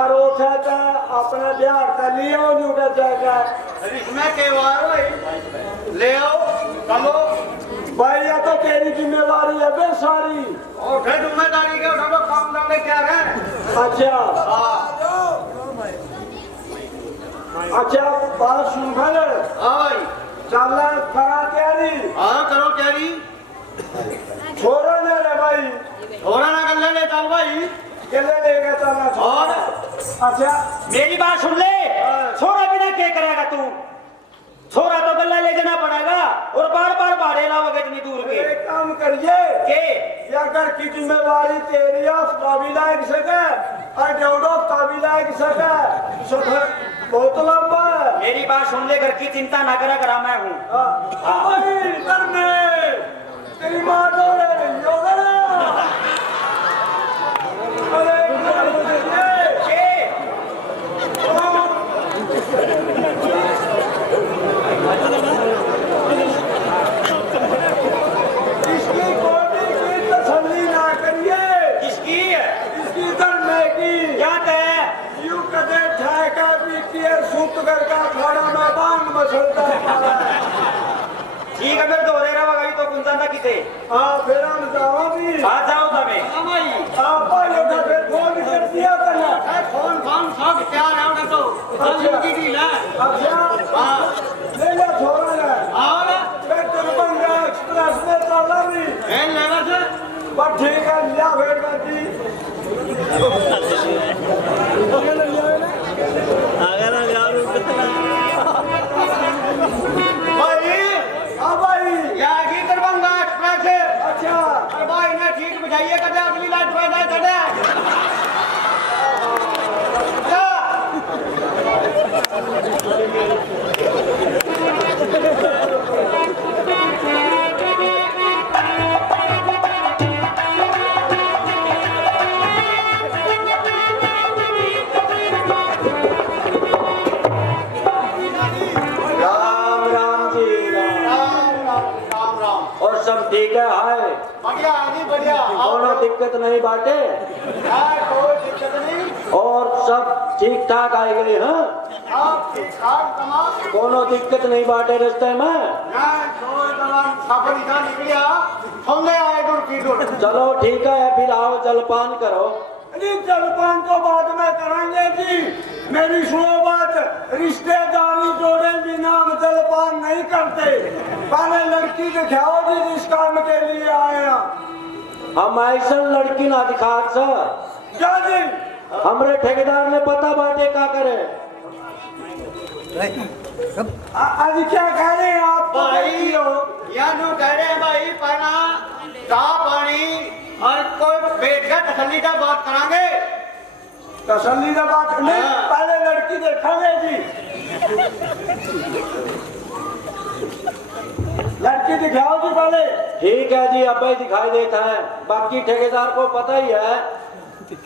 और उठा था अपना बिहार का लिया नहीं उठा जाएगा। इसमें के वार भाई ले आओ चलो भाई ये तो तेरी जिम्मेवारी है बे सारी। और फिर जिम्मेदारी के उठा काम करने क्या है। अच्छा अच्छा बात सुन पहले। हाँ भाई चल करा तैयारी। हाँ करो तैयारी। छोरा ले ले भाई। छोरा ना कर ले चल भाई। केले लेके चलना। और अच्छा मेरी बात सुन ले, छोरा बिना क्या करेगा तू? छोरा तो गल्ला ले जाना पड़ेगा और बार बार भाड़े लाओगे इतनी दूर के। एक काम करिए के या घर की जिम्मेवारी तेरी है, काबिल लायक सके और डेवडो काबिल लायक सके। सफर बहुत लंबा है। मेरी बात सुन ले, घर की चिंता ना करा करा मैं हूँ। भाई करने तेरी माँ तो ले रही होगा ना। अरे इसकी कोटी की तसल्ली ना करिए। किसकी? इसकी धरने की क्या कहे? यूं कदे ठहका पीती है सूत कर का खाना में बांग मसलता है। ठीक है, फिर दोहरे रहा गई तो कुंजा था किते। हाँ फिर हम जाओगी। आ जाओ तमें। आप भाइयों का फिर फोन कर दिया करना। फोन फोन सब क्या है उन्हें तो की डील है। अच्छा ले ले छोड़ा ले। और मैं दरभंगा एक्सप्रेस में चला भी। है लेगा से बस ठीक है लिया फिर बाकी। अगर यार भाई हाँ भाई यहाँ की दरभंगा एक्सप्रेस है। अच्छा और भाई ने ठीक बिठाइए कदे अगली लाइट पे जाए चढ़े। राम राम जी राम राम। और सब ठीक है। हाय बढ़िया आदमी बढ़िया। कोनो दिक्कत नहीं बाटे कोई दिक्कत नहीं। और सब ठीक ठाक आई गई है। आप ठीक ठाक तमाम। कोनो दिक्कत नहीं बाटे रास्ते में। कोई तमाम सफर इधर निकलिया हमने आए दूर की दूर। चलो ठीक है फिर आओ जलपान करो। जलपान तो बाद में करेंगे जी। मेरी सुनो बात, रिश्तेदारी जोड़े बिना हम जलपान नहीं करते। पहले लड़की दिखाओ जी जिस काम के लिए आए हैं। हम ऐसा लड़की ना दिखा सर। क्या जी? हमरे ठेकेदार ने पता बाटे क्या करे। आज क्या कह रहे हैं आप? भाई या नो कह रहे हैं भाई पहला चाह पानी और कोई बैठ कर तसल्ली का बात करांगे। तसल्ली का बात नहीं, पहले लड़की देखेंगे जी। लड़की दिखाओ जी पहले। ठीक है जी अब ही दिखाई देता है, बाकी ठेकेदार को पता ही है।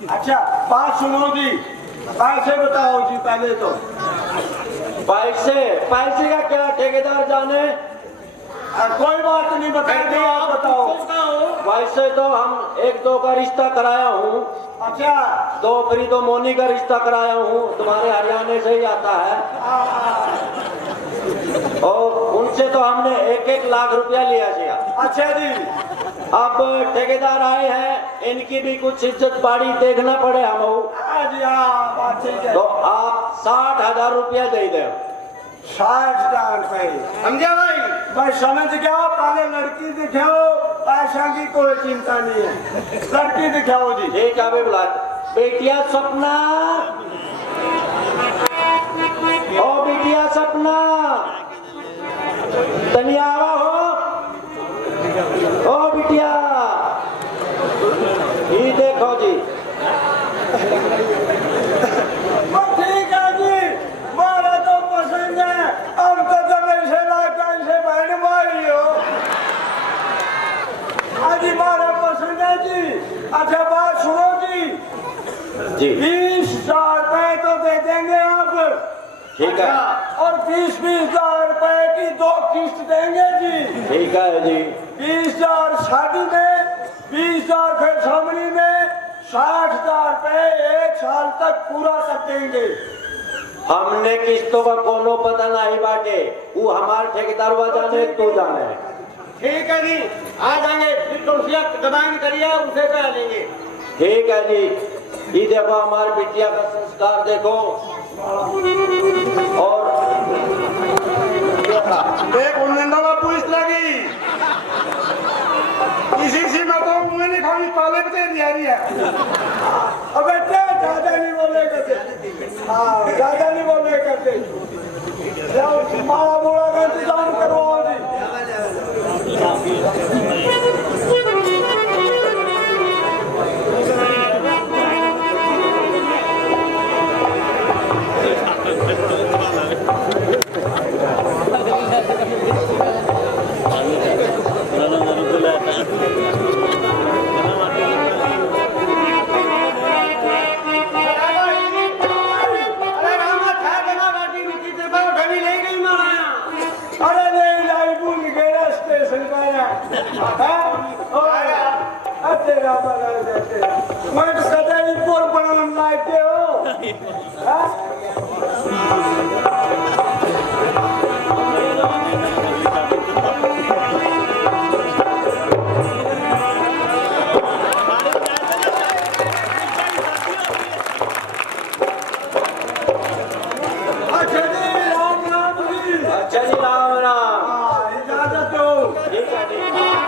अच्छा बात सुनो जी, पैसे बताओ जी पहले तो। पैसे पैसे का क्या ठेकेदार जाने। कोई बात नहीं बताएंगे, आप बताओ। वैसे तो हम एक दो का रिश्ता कराया हूँ। अच्छा दो फ्री दो मोनी का रिश्ता कराया हूँ, तुम्हारे हरियाणा से ही आता है। और उनसे तो हमने 1-1 लाख रुपया लिया था। अच्छा जी अब ठेकेदार आए हैं, इनकी भी कुछ इज्जत बाड़ी देखना पड़े हम। बात ठीक है तो आप 60,000 रुपया दे दे। 60,000 रुपये समझा भाई? भाई समझ गया। पहले लड़की दिखाओ, पैसा की कोई चिंता नहीं है। लड़की दिखाओ जी। ठीक है बुला। बेटिया सपना, ओ बेटिया सपना तनियावा हो। ओ बिटिया ये देखो जी। ठीक है जी, मारा तो पसंद है। हम तो जब ऐसे लाकर से बहन मारी हो। आज मारा पसंद है जी। अच्छा बात सुनो जी, 20,000 रुपए तो दे देंगे आप। ठीक है। और 20,000 रुपए की 2 किस्त देंगे जी। ठीक है जी। 20,000 शादी में, 20,000 फिर समरी में, 60,000 रुपए 1 साल तक पूरा कर देंगे। हमने किस्तों का कोनो पता नहीं बाटे, वो हमारे ठेकेदार जाने तू जाने। ठीक है जी, आ जाएंगे। फिर कुर्सियाँ डिजाइन करिए, उसे कह लेंगे। ठीक है जी। ये देखो हमारी बिटिया का संस्कार देखो। और देख उन्नंदा बापू इस लगी इसी में तो मुंह नहीं खानी पाले पे दिया रही है। अब बेटे ज्यादा नहीं बोले करते, हाँ ज्यादा नहीं बोले करते। जाओ मारा बोला का इंतजाम करो जी।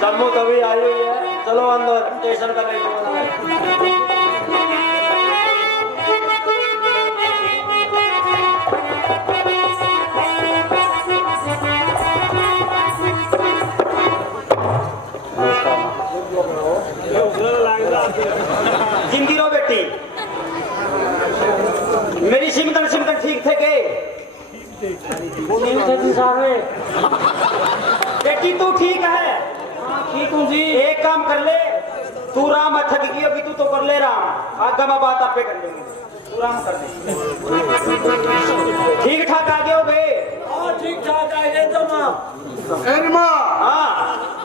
जम्मू तभी आई हुई है। चलो अंदर स्टेशन का नहीं होना है। जिंदी रहो बेटी। मेरी सिमतन ठीक थे के? बेटी तू ठीक है? ठीक हूँ जी। एक काम कर ले, तू राम थक गई अभी, तू तो कर ले राम। आगे मैं बात आपे कर लेंगे, तू राम कर ले। ठीक ठाक आगे हो गए? हाँ ठीक ठाक आगे तो एनमा हाँ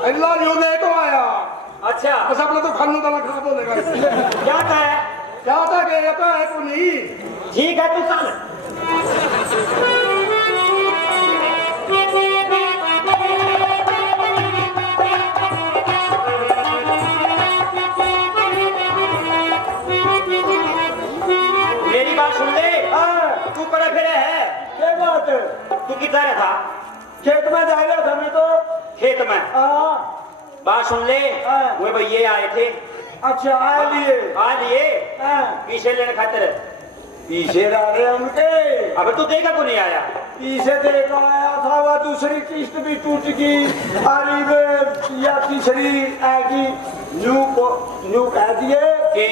अल्लाह जो ले तो आया। अच्छा बस अपना तो खानू दाना खा तो लेगा। क्या था? क्या था कि ये तो है तो नहीं। ठीक है तू चल। मेरी बात सुन ले। तू पड़े फिरे है? क्या बात है? तू किधर है था? खेत में जाएगा था मैं तो। खेत में? बात सुन ले, वो भैया आए थे। अच्छा आ लिए? आ लिए पीछे लेने खातिर। पीछे रहे उनके। अब तू देखा को नहीं आया? पीछे देखा आया था, वह दूसरी किस्त भी टूट गई। अरे वे या तीसरी आएगी। न्यू कह दिए कि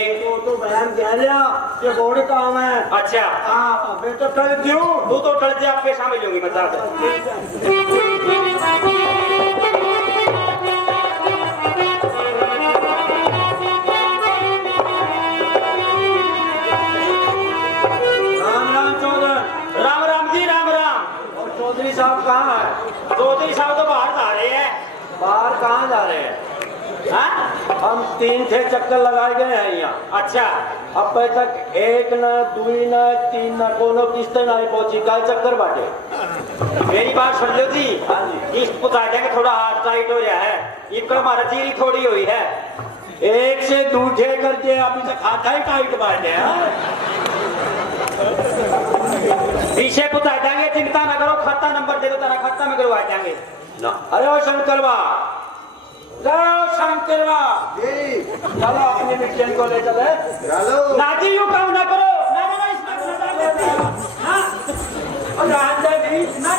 तो बयान कह लिया कि बोर्ड काम है। अच्छा हाँ मैं तो कर दूं। तू तो टल जा, पैसा मिलूंगी मतलब। चौधरी साहब कहाँ है? चौधरी साहब तो बाहर जा रहे हैं। बाहर कहाँ जा रहे हैं? हाँ? हम 3 चक्कर लगाए गए हैं यहाँ। अच्छा अब तक 1 न 2 न 3 न कोनो किस्त नहीं पहुंची। का चक्कर बाटे। मेरी बात सुन लो जी। हाँ जी। किस्त पुता जाएंगे, थोड़ा हाथ टाइट हो रहा है। इनका हमारा चीरी थोड़ी हुई है। 1 से 2 करके अभी तक खाता ही टाइट बाटे। पीछे पुता जाएंगे, चिंता न करो। खाता नंबर दे दो, तेरा खाता में करवा देंगे ना। अरे ओ शंकरवा, शंकरवा जी चलो अपनी मिशन को ले चले। चलो नाजी यूं काम ना करो। ना ना इसमें हाँ और राजा जी ना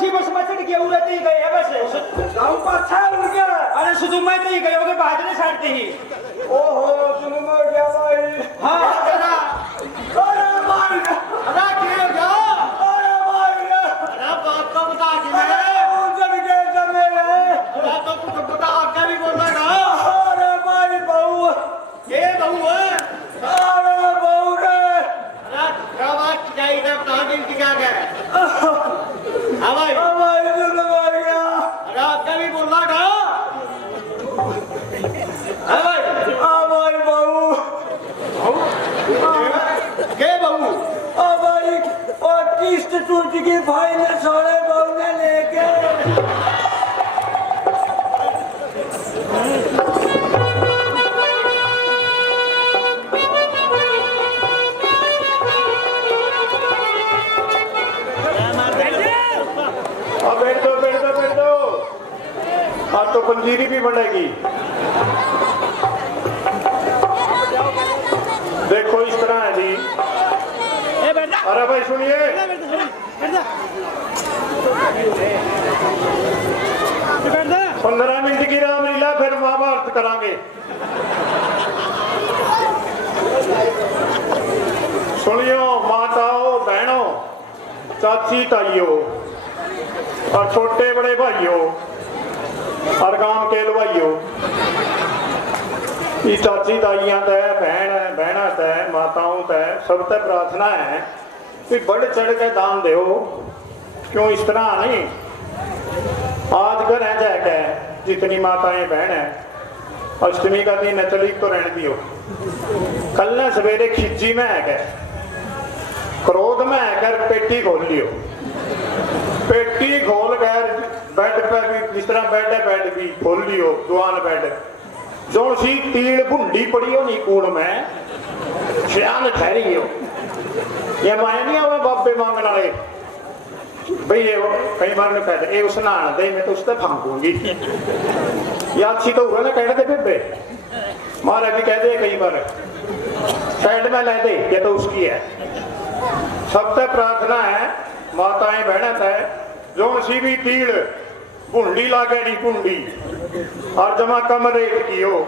सी बस में चढ़ के उड़े ही गए है बस गांव पर था उनके अरे सुधु मैं नहीं गए होगे बाहर नहीं छाड़ते ही ओहो तुम मर गया भाई हां दादा अरे भाई अरे क्या गया अरे भाई अरे बात तो बता कि मैं उधर गए जमे अरे तो तू बता आगे भी बोल रहा अरे भाई बहू ये बहू है अरे बहू रे अरे क्या बात क्या इधर कहां दिन की क्या है हवाई हवाई तो मर गया अरे आगे भी बोल रहा हवाई हवाई बहू के बहू हवाई और किस्त टूट गई भाई ने छोड़े बहू ने लेके बैठ दो आज तो पंजीरी भी बनेगी। देखो इस तरह है जी। अरे भाई सुनिए 15 मिनट की रामलीला फिर महाभारत करांगे। सुनियो माताओं बहनों चाची ताइयों और छोटे बड़े भाइयों और गांव के लुभाइयों ये चाची ताइयां तय बहन तय माताओं तय सब तय प्रार्थना है कि बढ़ चढ़ के दान दो। क्यों इस तरह नहीं आज घर है जाके जितनी माताएं बहन है अष्टमी का दिन चली तो रहने दियो। कल ने सवेरे खिज्जी में है क्रोध में है पेटी खोल लियो। पेटी खोल कर बेड पे भी जिस तरह बेड है बेड भी खोल लियो दुआन बेड जो सी तीड़ भुंडी पड़ी हो नी कूड़ में श्यान ठहरी हो ये माया नहीं आवे बाबे मांगने वाले भाई ये कई बार ने कहते ये उस नहाना दे मैं तो उससे फांकूंगी या अच्छी तो हुआ ना कह दे बेबे मारे भी कह दे कई बार साइड में ले दे ये तो उसकी है। सबसे प्रार्थना है माताएं बहन है जो सी भी तीड़ भुंडी लागे नी भुंडी और जमा कम रेट की हो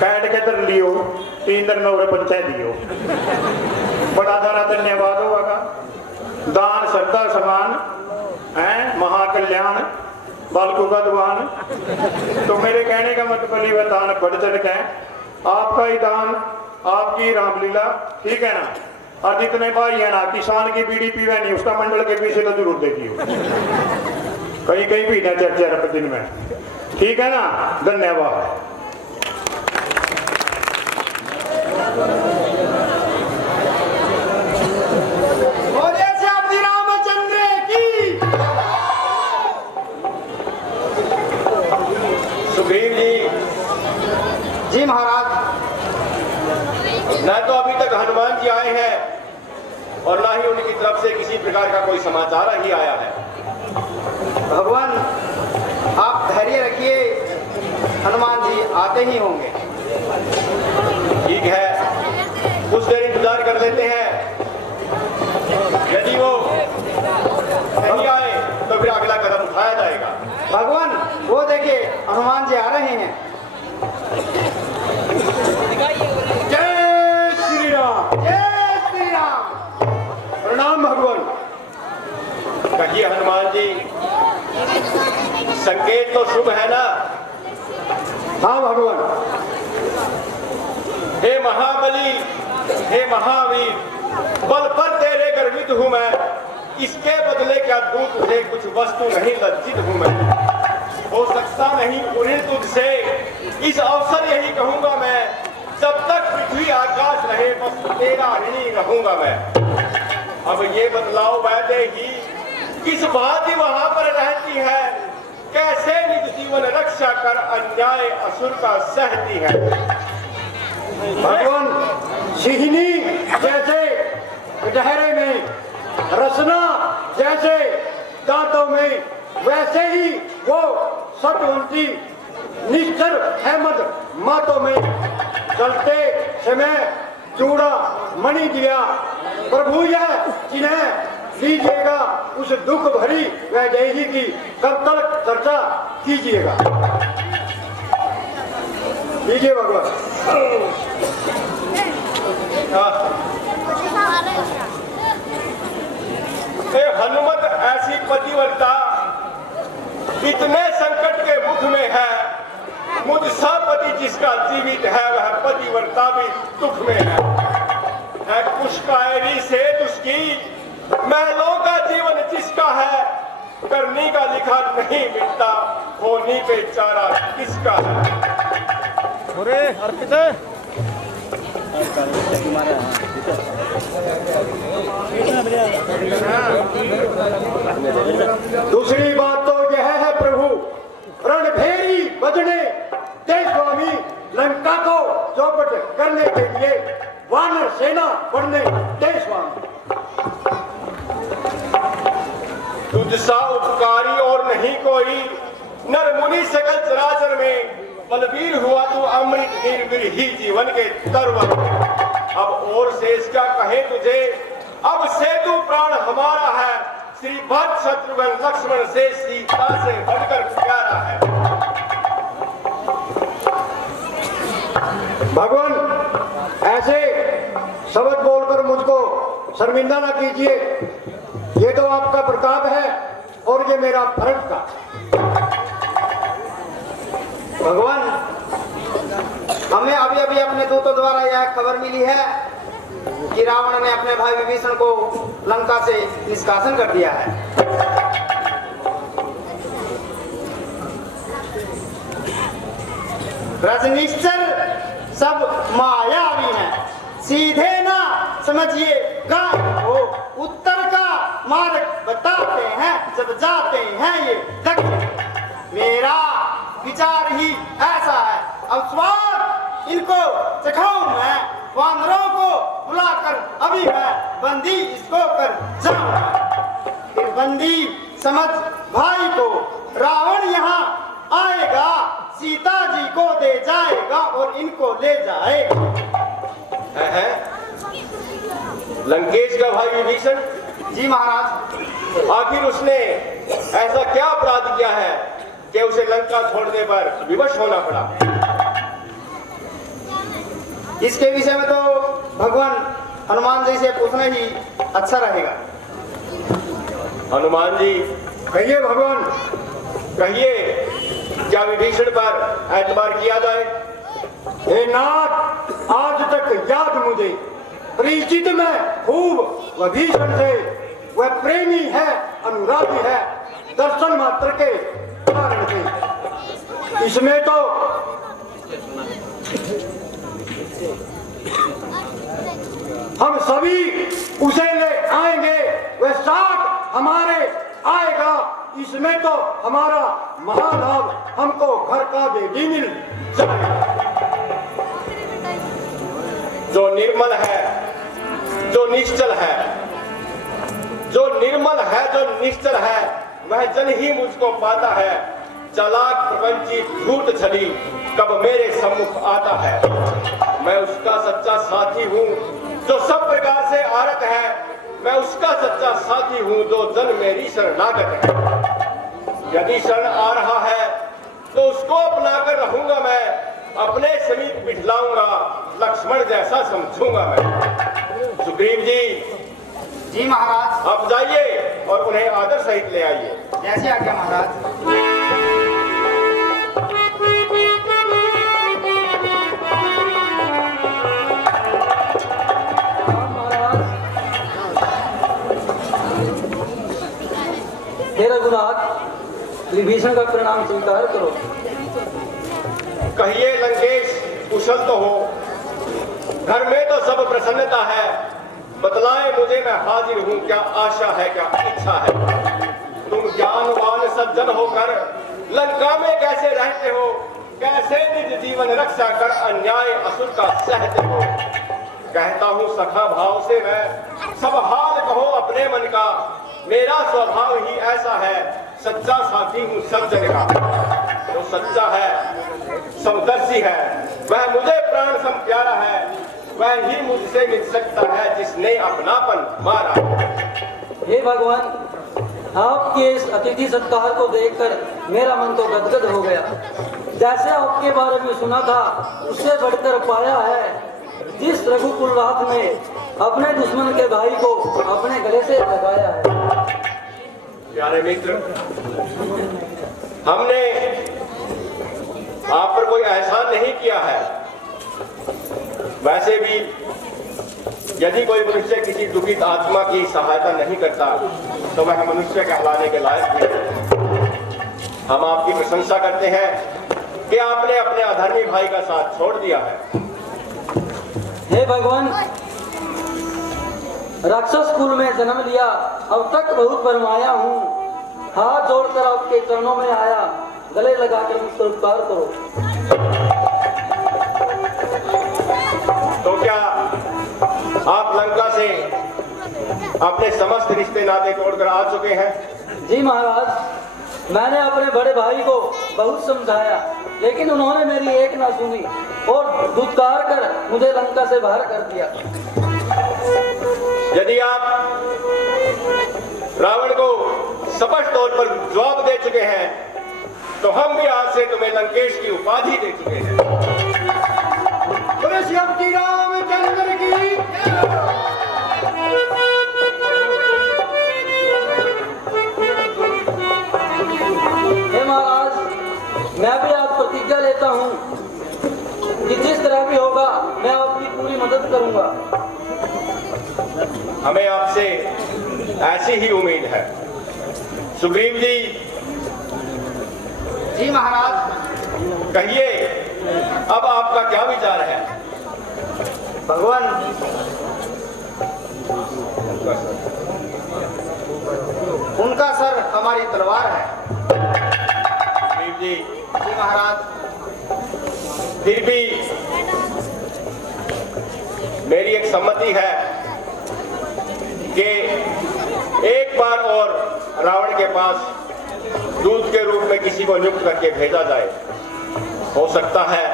कैट के दर लियो 3 दिन नौरे पंचायत दियो। बड़ा सारा धन्यवाद होगा। दान श्रद्धा समान है महाकल्याण बालकों का दुआन। तो मेरे कहने का मतलब ये दान बढ़ चढ़ के आपका ही दान आपकी रामलीला ठीक है ना। और जितने भाई है ना किसान की बीड़ी पीवे नहीं उसका मंडल के पीछे तो जरूर देखियो कहीं कहीं भी ना 4 रुपए दिन में ठीक है ना। धन्यवाद। सुग्रीव जी महाराज न तो अभी तक हनुमान जी आए हैं और ना ही उनकी तरफ से किसी प्रकार का कोई समाचार ही आया है। भगवान आप धैर्य रखिए हनुमान जी आते ही होंगे। ठीक है कुछ देर इंतजार कर लेते हैं। यदि वो नहीं आए तो फिर अगला कदम उठाया जाएगा। भगवान वो देखिए हनुमान जी आ रहे हैं। जय श्री राम। जय श्री राम। प्रणाम भगवान। कहिए हनुमान जी संकेत तो शुभ है ना। हाँ भगवान। हे महाबली हे महावीर बल पर तेरे गर्वित हूं मैं। इसके बदले क्या दूं तुझे कुछ वस्तु नहीं लज्जित हूं मैं। हो सकता नहीं उन्हें तुझसे इस अवसर यही कहूंगा मैं। जब तक पृथ्वी आकाश रहे बस तेरा ऋणी रहूंगा मैं। अब ये बदलाव वैसे ही किस भांति वहां पर रहती है। कैसे निज जीवन रक्षा कर अन्याय असुर का सहती है। भगवान सिहनी जैसे गहरे में रसना जैसे दांतों में वैसे ही वो सतवंती निश्चर अहमद मातों में चलते समय चूड़ा मणि दिया प्रभु यह जिन्हें लीजिएगा उस दुख भरी वैदेही की कब तक चर्चा कीजिएगा। लीजिए भगवान। हनुमत ऐसी पतिव्रता इतने संकट के मुख में है, मुझ सा पति जिसका जीवित है वह पतिव्रता भी दुख में है कुछ कायरी से उसकी महलों का जीवन जिसका है, करनी का लिखा नहीं मिलता, होनी पे चारा किसका है। अरे अर्पित दूसरी बात तो यह है प्रभु, रणभेरी बजने दे स्वामी, लंका को चौपट करने के लिए वानर सेना बढ़ने दे स्वामी। तुझसा उपकारी और नहीं कोई, नर मुनि सकल चराचर में, बलबीर हुआ तू अमृत निर्वीर ही जीवन के तरवर। अब और शेष क्या कहे तुझे, अब से तू प्राण हमारा है, श्री भक्त शत्रुघ्न लक्ष्मण से सीता से बढ़कर प्यारा है। भगवान ऐसे शब्द बोलकर मुझको शर्मिंदा ना कीजिए, ये तो आपका प्रताप है और ये मेरा फर्ज था। भगवान, हमें अभी अभी अपने दूतों द्वारा यह खबर मिली है कि रावण ने अपने भाई विभीषण को लंका से निष्कासन कर दिया है। रजनीश्वर सब मायावी हैं, सीधे ना समझिए गाय हो, उत्तर का मार्ग बताते हैं जब जाते हैं ये दक्षिण। मेरा विचार ही ऐसा है, अब स्वाद इनको चखाऊं मैं, वानरों को बुलाकर अभी मैं बंदी इसको कर जाऊं। फिर बंदी समझ भाई को रावण यहाँ आएगा, सीता जी को दे जाएगा और इनको ले जाएगा। है? लंकेश का भाई विभीषण? जी महाराज। आखिर उसने ऐसा क्या अपराध किया है कि उसे लंका छोड़ने पर विवश होना पड़ा? इसके विषय में तो भगवान हनुमान जी से पूछना ही अच्छा रहेगा। हनुमान जी कहिए भगवान। कहिए, क्या विभीषण पर एतबार किया जाए? हे नाथ, आज तक याद मुझे परिचित में खूब विभीषण से, वह प्रेमी है, अनुरागी है, दर्शन मात्र के कारण से। इसमें तो हम सभी उसे ले आएंगे, वह साथ हमारे आएगा, इसमें तो हमारा महालाभ हमको घर का बेटी मिल जाएगा। जो निर्मल है, जो निश्चल है, जो निर्मल है, जो निश्चल है, वह जन ही मुझको पाता है। चालाक प्रपंची झूठ छली कब मेरे सम्मुख आता है। मैं उसका सच्चा साथी हूँ जो सब प्रकार से आरत है, मैं उसका सच्चा साथी हूँ जो जन मेरी शरणागत है। यदि शरण आ रहा है तो उसको अपनाकर रहूंगा मैं, अपने समीप बिठलाऊंगा, लक्ष्मण जैसा समझूंगा मैं। सुग्रीव जी। जी महाराज। आप जाइए और उन्हें आदर सहित ले आइए। जैसे आज्ञा महाराज। हे रघुनाथ, विभीषण का परिणाम स्वीकार करो। कहिए लंकेश, कुशल तो हो, घर में तो सब प्रसन्नता है, बतलाए मुझे, मैं हाजिर हूँ, क्या आशा है, क्या इच्छा है। तुम ज्ञानवान सज्जन होकर लंका में कैसे रहते हो, कैसे निज जीवन रक्षा कर अन्याय असुर का सहते हो। कहता हूँ सखा भाव से मैं, सब हाल कहो अपने मन का, मेरा स्वभाव ही ऐसा है, सच्चा साथी हूँ सब जन का। जो सच्चा है, समदर्शी है, वह मुझे प्राण सम प्यारा है, वह ही मुझसे मिल सकता है जिसने अपनापन मारा। हे भगवान, आपके इस अतिथि सत्कार को देखकर मेरा मन तो गदगद हो गया। जैसे आपके बारे में सुना था उससे बढ़कर पाया है। जिस रघुकुलनाथ ने अपने दुश्मन के भाई को अपने गले से लगाया है। प्यारे मित्र, हमने आप पर कोई एहसान नहीं किया है। वैसे भी यदि कोई मनुष्य किसी दुखित आत्मा की सहायता नहीं करता तो वह मनुष्य कहलाने के लायक नहीं। हम आपकी प्रशंसा करते हैं कि आपने अपने अधर्मी भाई का साथ छोड़ दिया है। हे भगवान, राक्षस कुल में जन्म लिया, अब तक बहुत भरमाया हूँ। हाथ जोड़कर आपके चरणों में आया, गले लगाकर मुझसे उपकार करो। तो क्या आप लंका से अपने समस्त रिश्ते नाते तोड़कर आ चुके हैं? जी महाराज, मैंने अपने बड़े भाई को बहुत समझाया, लेकिन उन्होंने मेरी एक ना सुनी और धुतकार कर मुझे लंका से बाहर कर दिया। यदि आप रावण को स्पष्ट तौर पर जवाब दे चुके हैं तो हम भी आज से तुम्हें लंकेश की उपाधि दे चुके हैं। बोले श्री रामचंद्र की। हे महाराज, मैं भी आज प्रतिज्ञा लेता हूँ कि जिस तरह भी होगा मैं आपकी पूरी मदद करूंगा। हमें आपसे ऐसी ही उम्मीद है। सुग्रीव जी। जी महाराज। कहिए, अब आपका क्या विचार है? भगवान, उनका सर हमारी तलवार है। सुग्रीव जी। जी महाराज। फिर भी मेरी एक सम्मति है कि एक बार और रावण के पास दूत के रूप में किसी को नियुक्त करके भेजा जाए। हो सकता है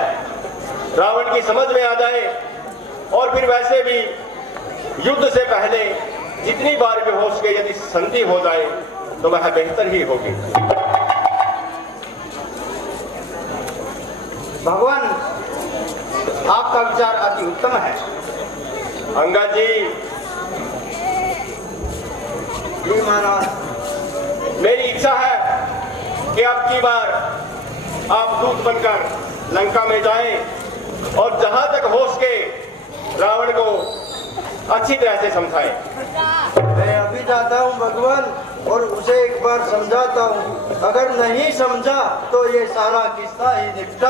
रावण की समझ में आ जाए और फिर वैसे भी युद्ध से पहले जितनी बार भी हो सके यदि संधि हो जाए तो वह बेहतर ही होगी। भगवान, आपका विचार अति उत्तम है। अंगद जी। जी महाराज। मेरी इच्छा है कि अब की बार आप दूत बनकर लंका में जाएं और जहां तक हो सके रावण को अच्छी तरह से समझाएं। मैं अभी जाता हूँ भगवान और उसे एक बार समझाता हूँ। अगर नहीं समझा तो ये सारा किस्सा ही निपटा।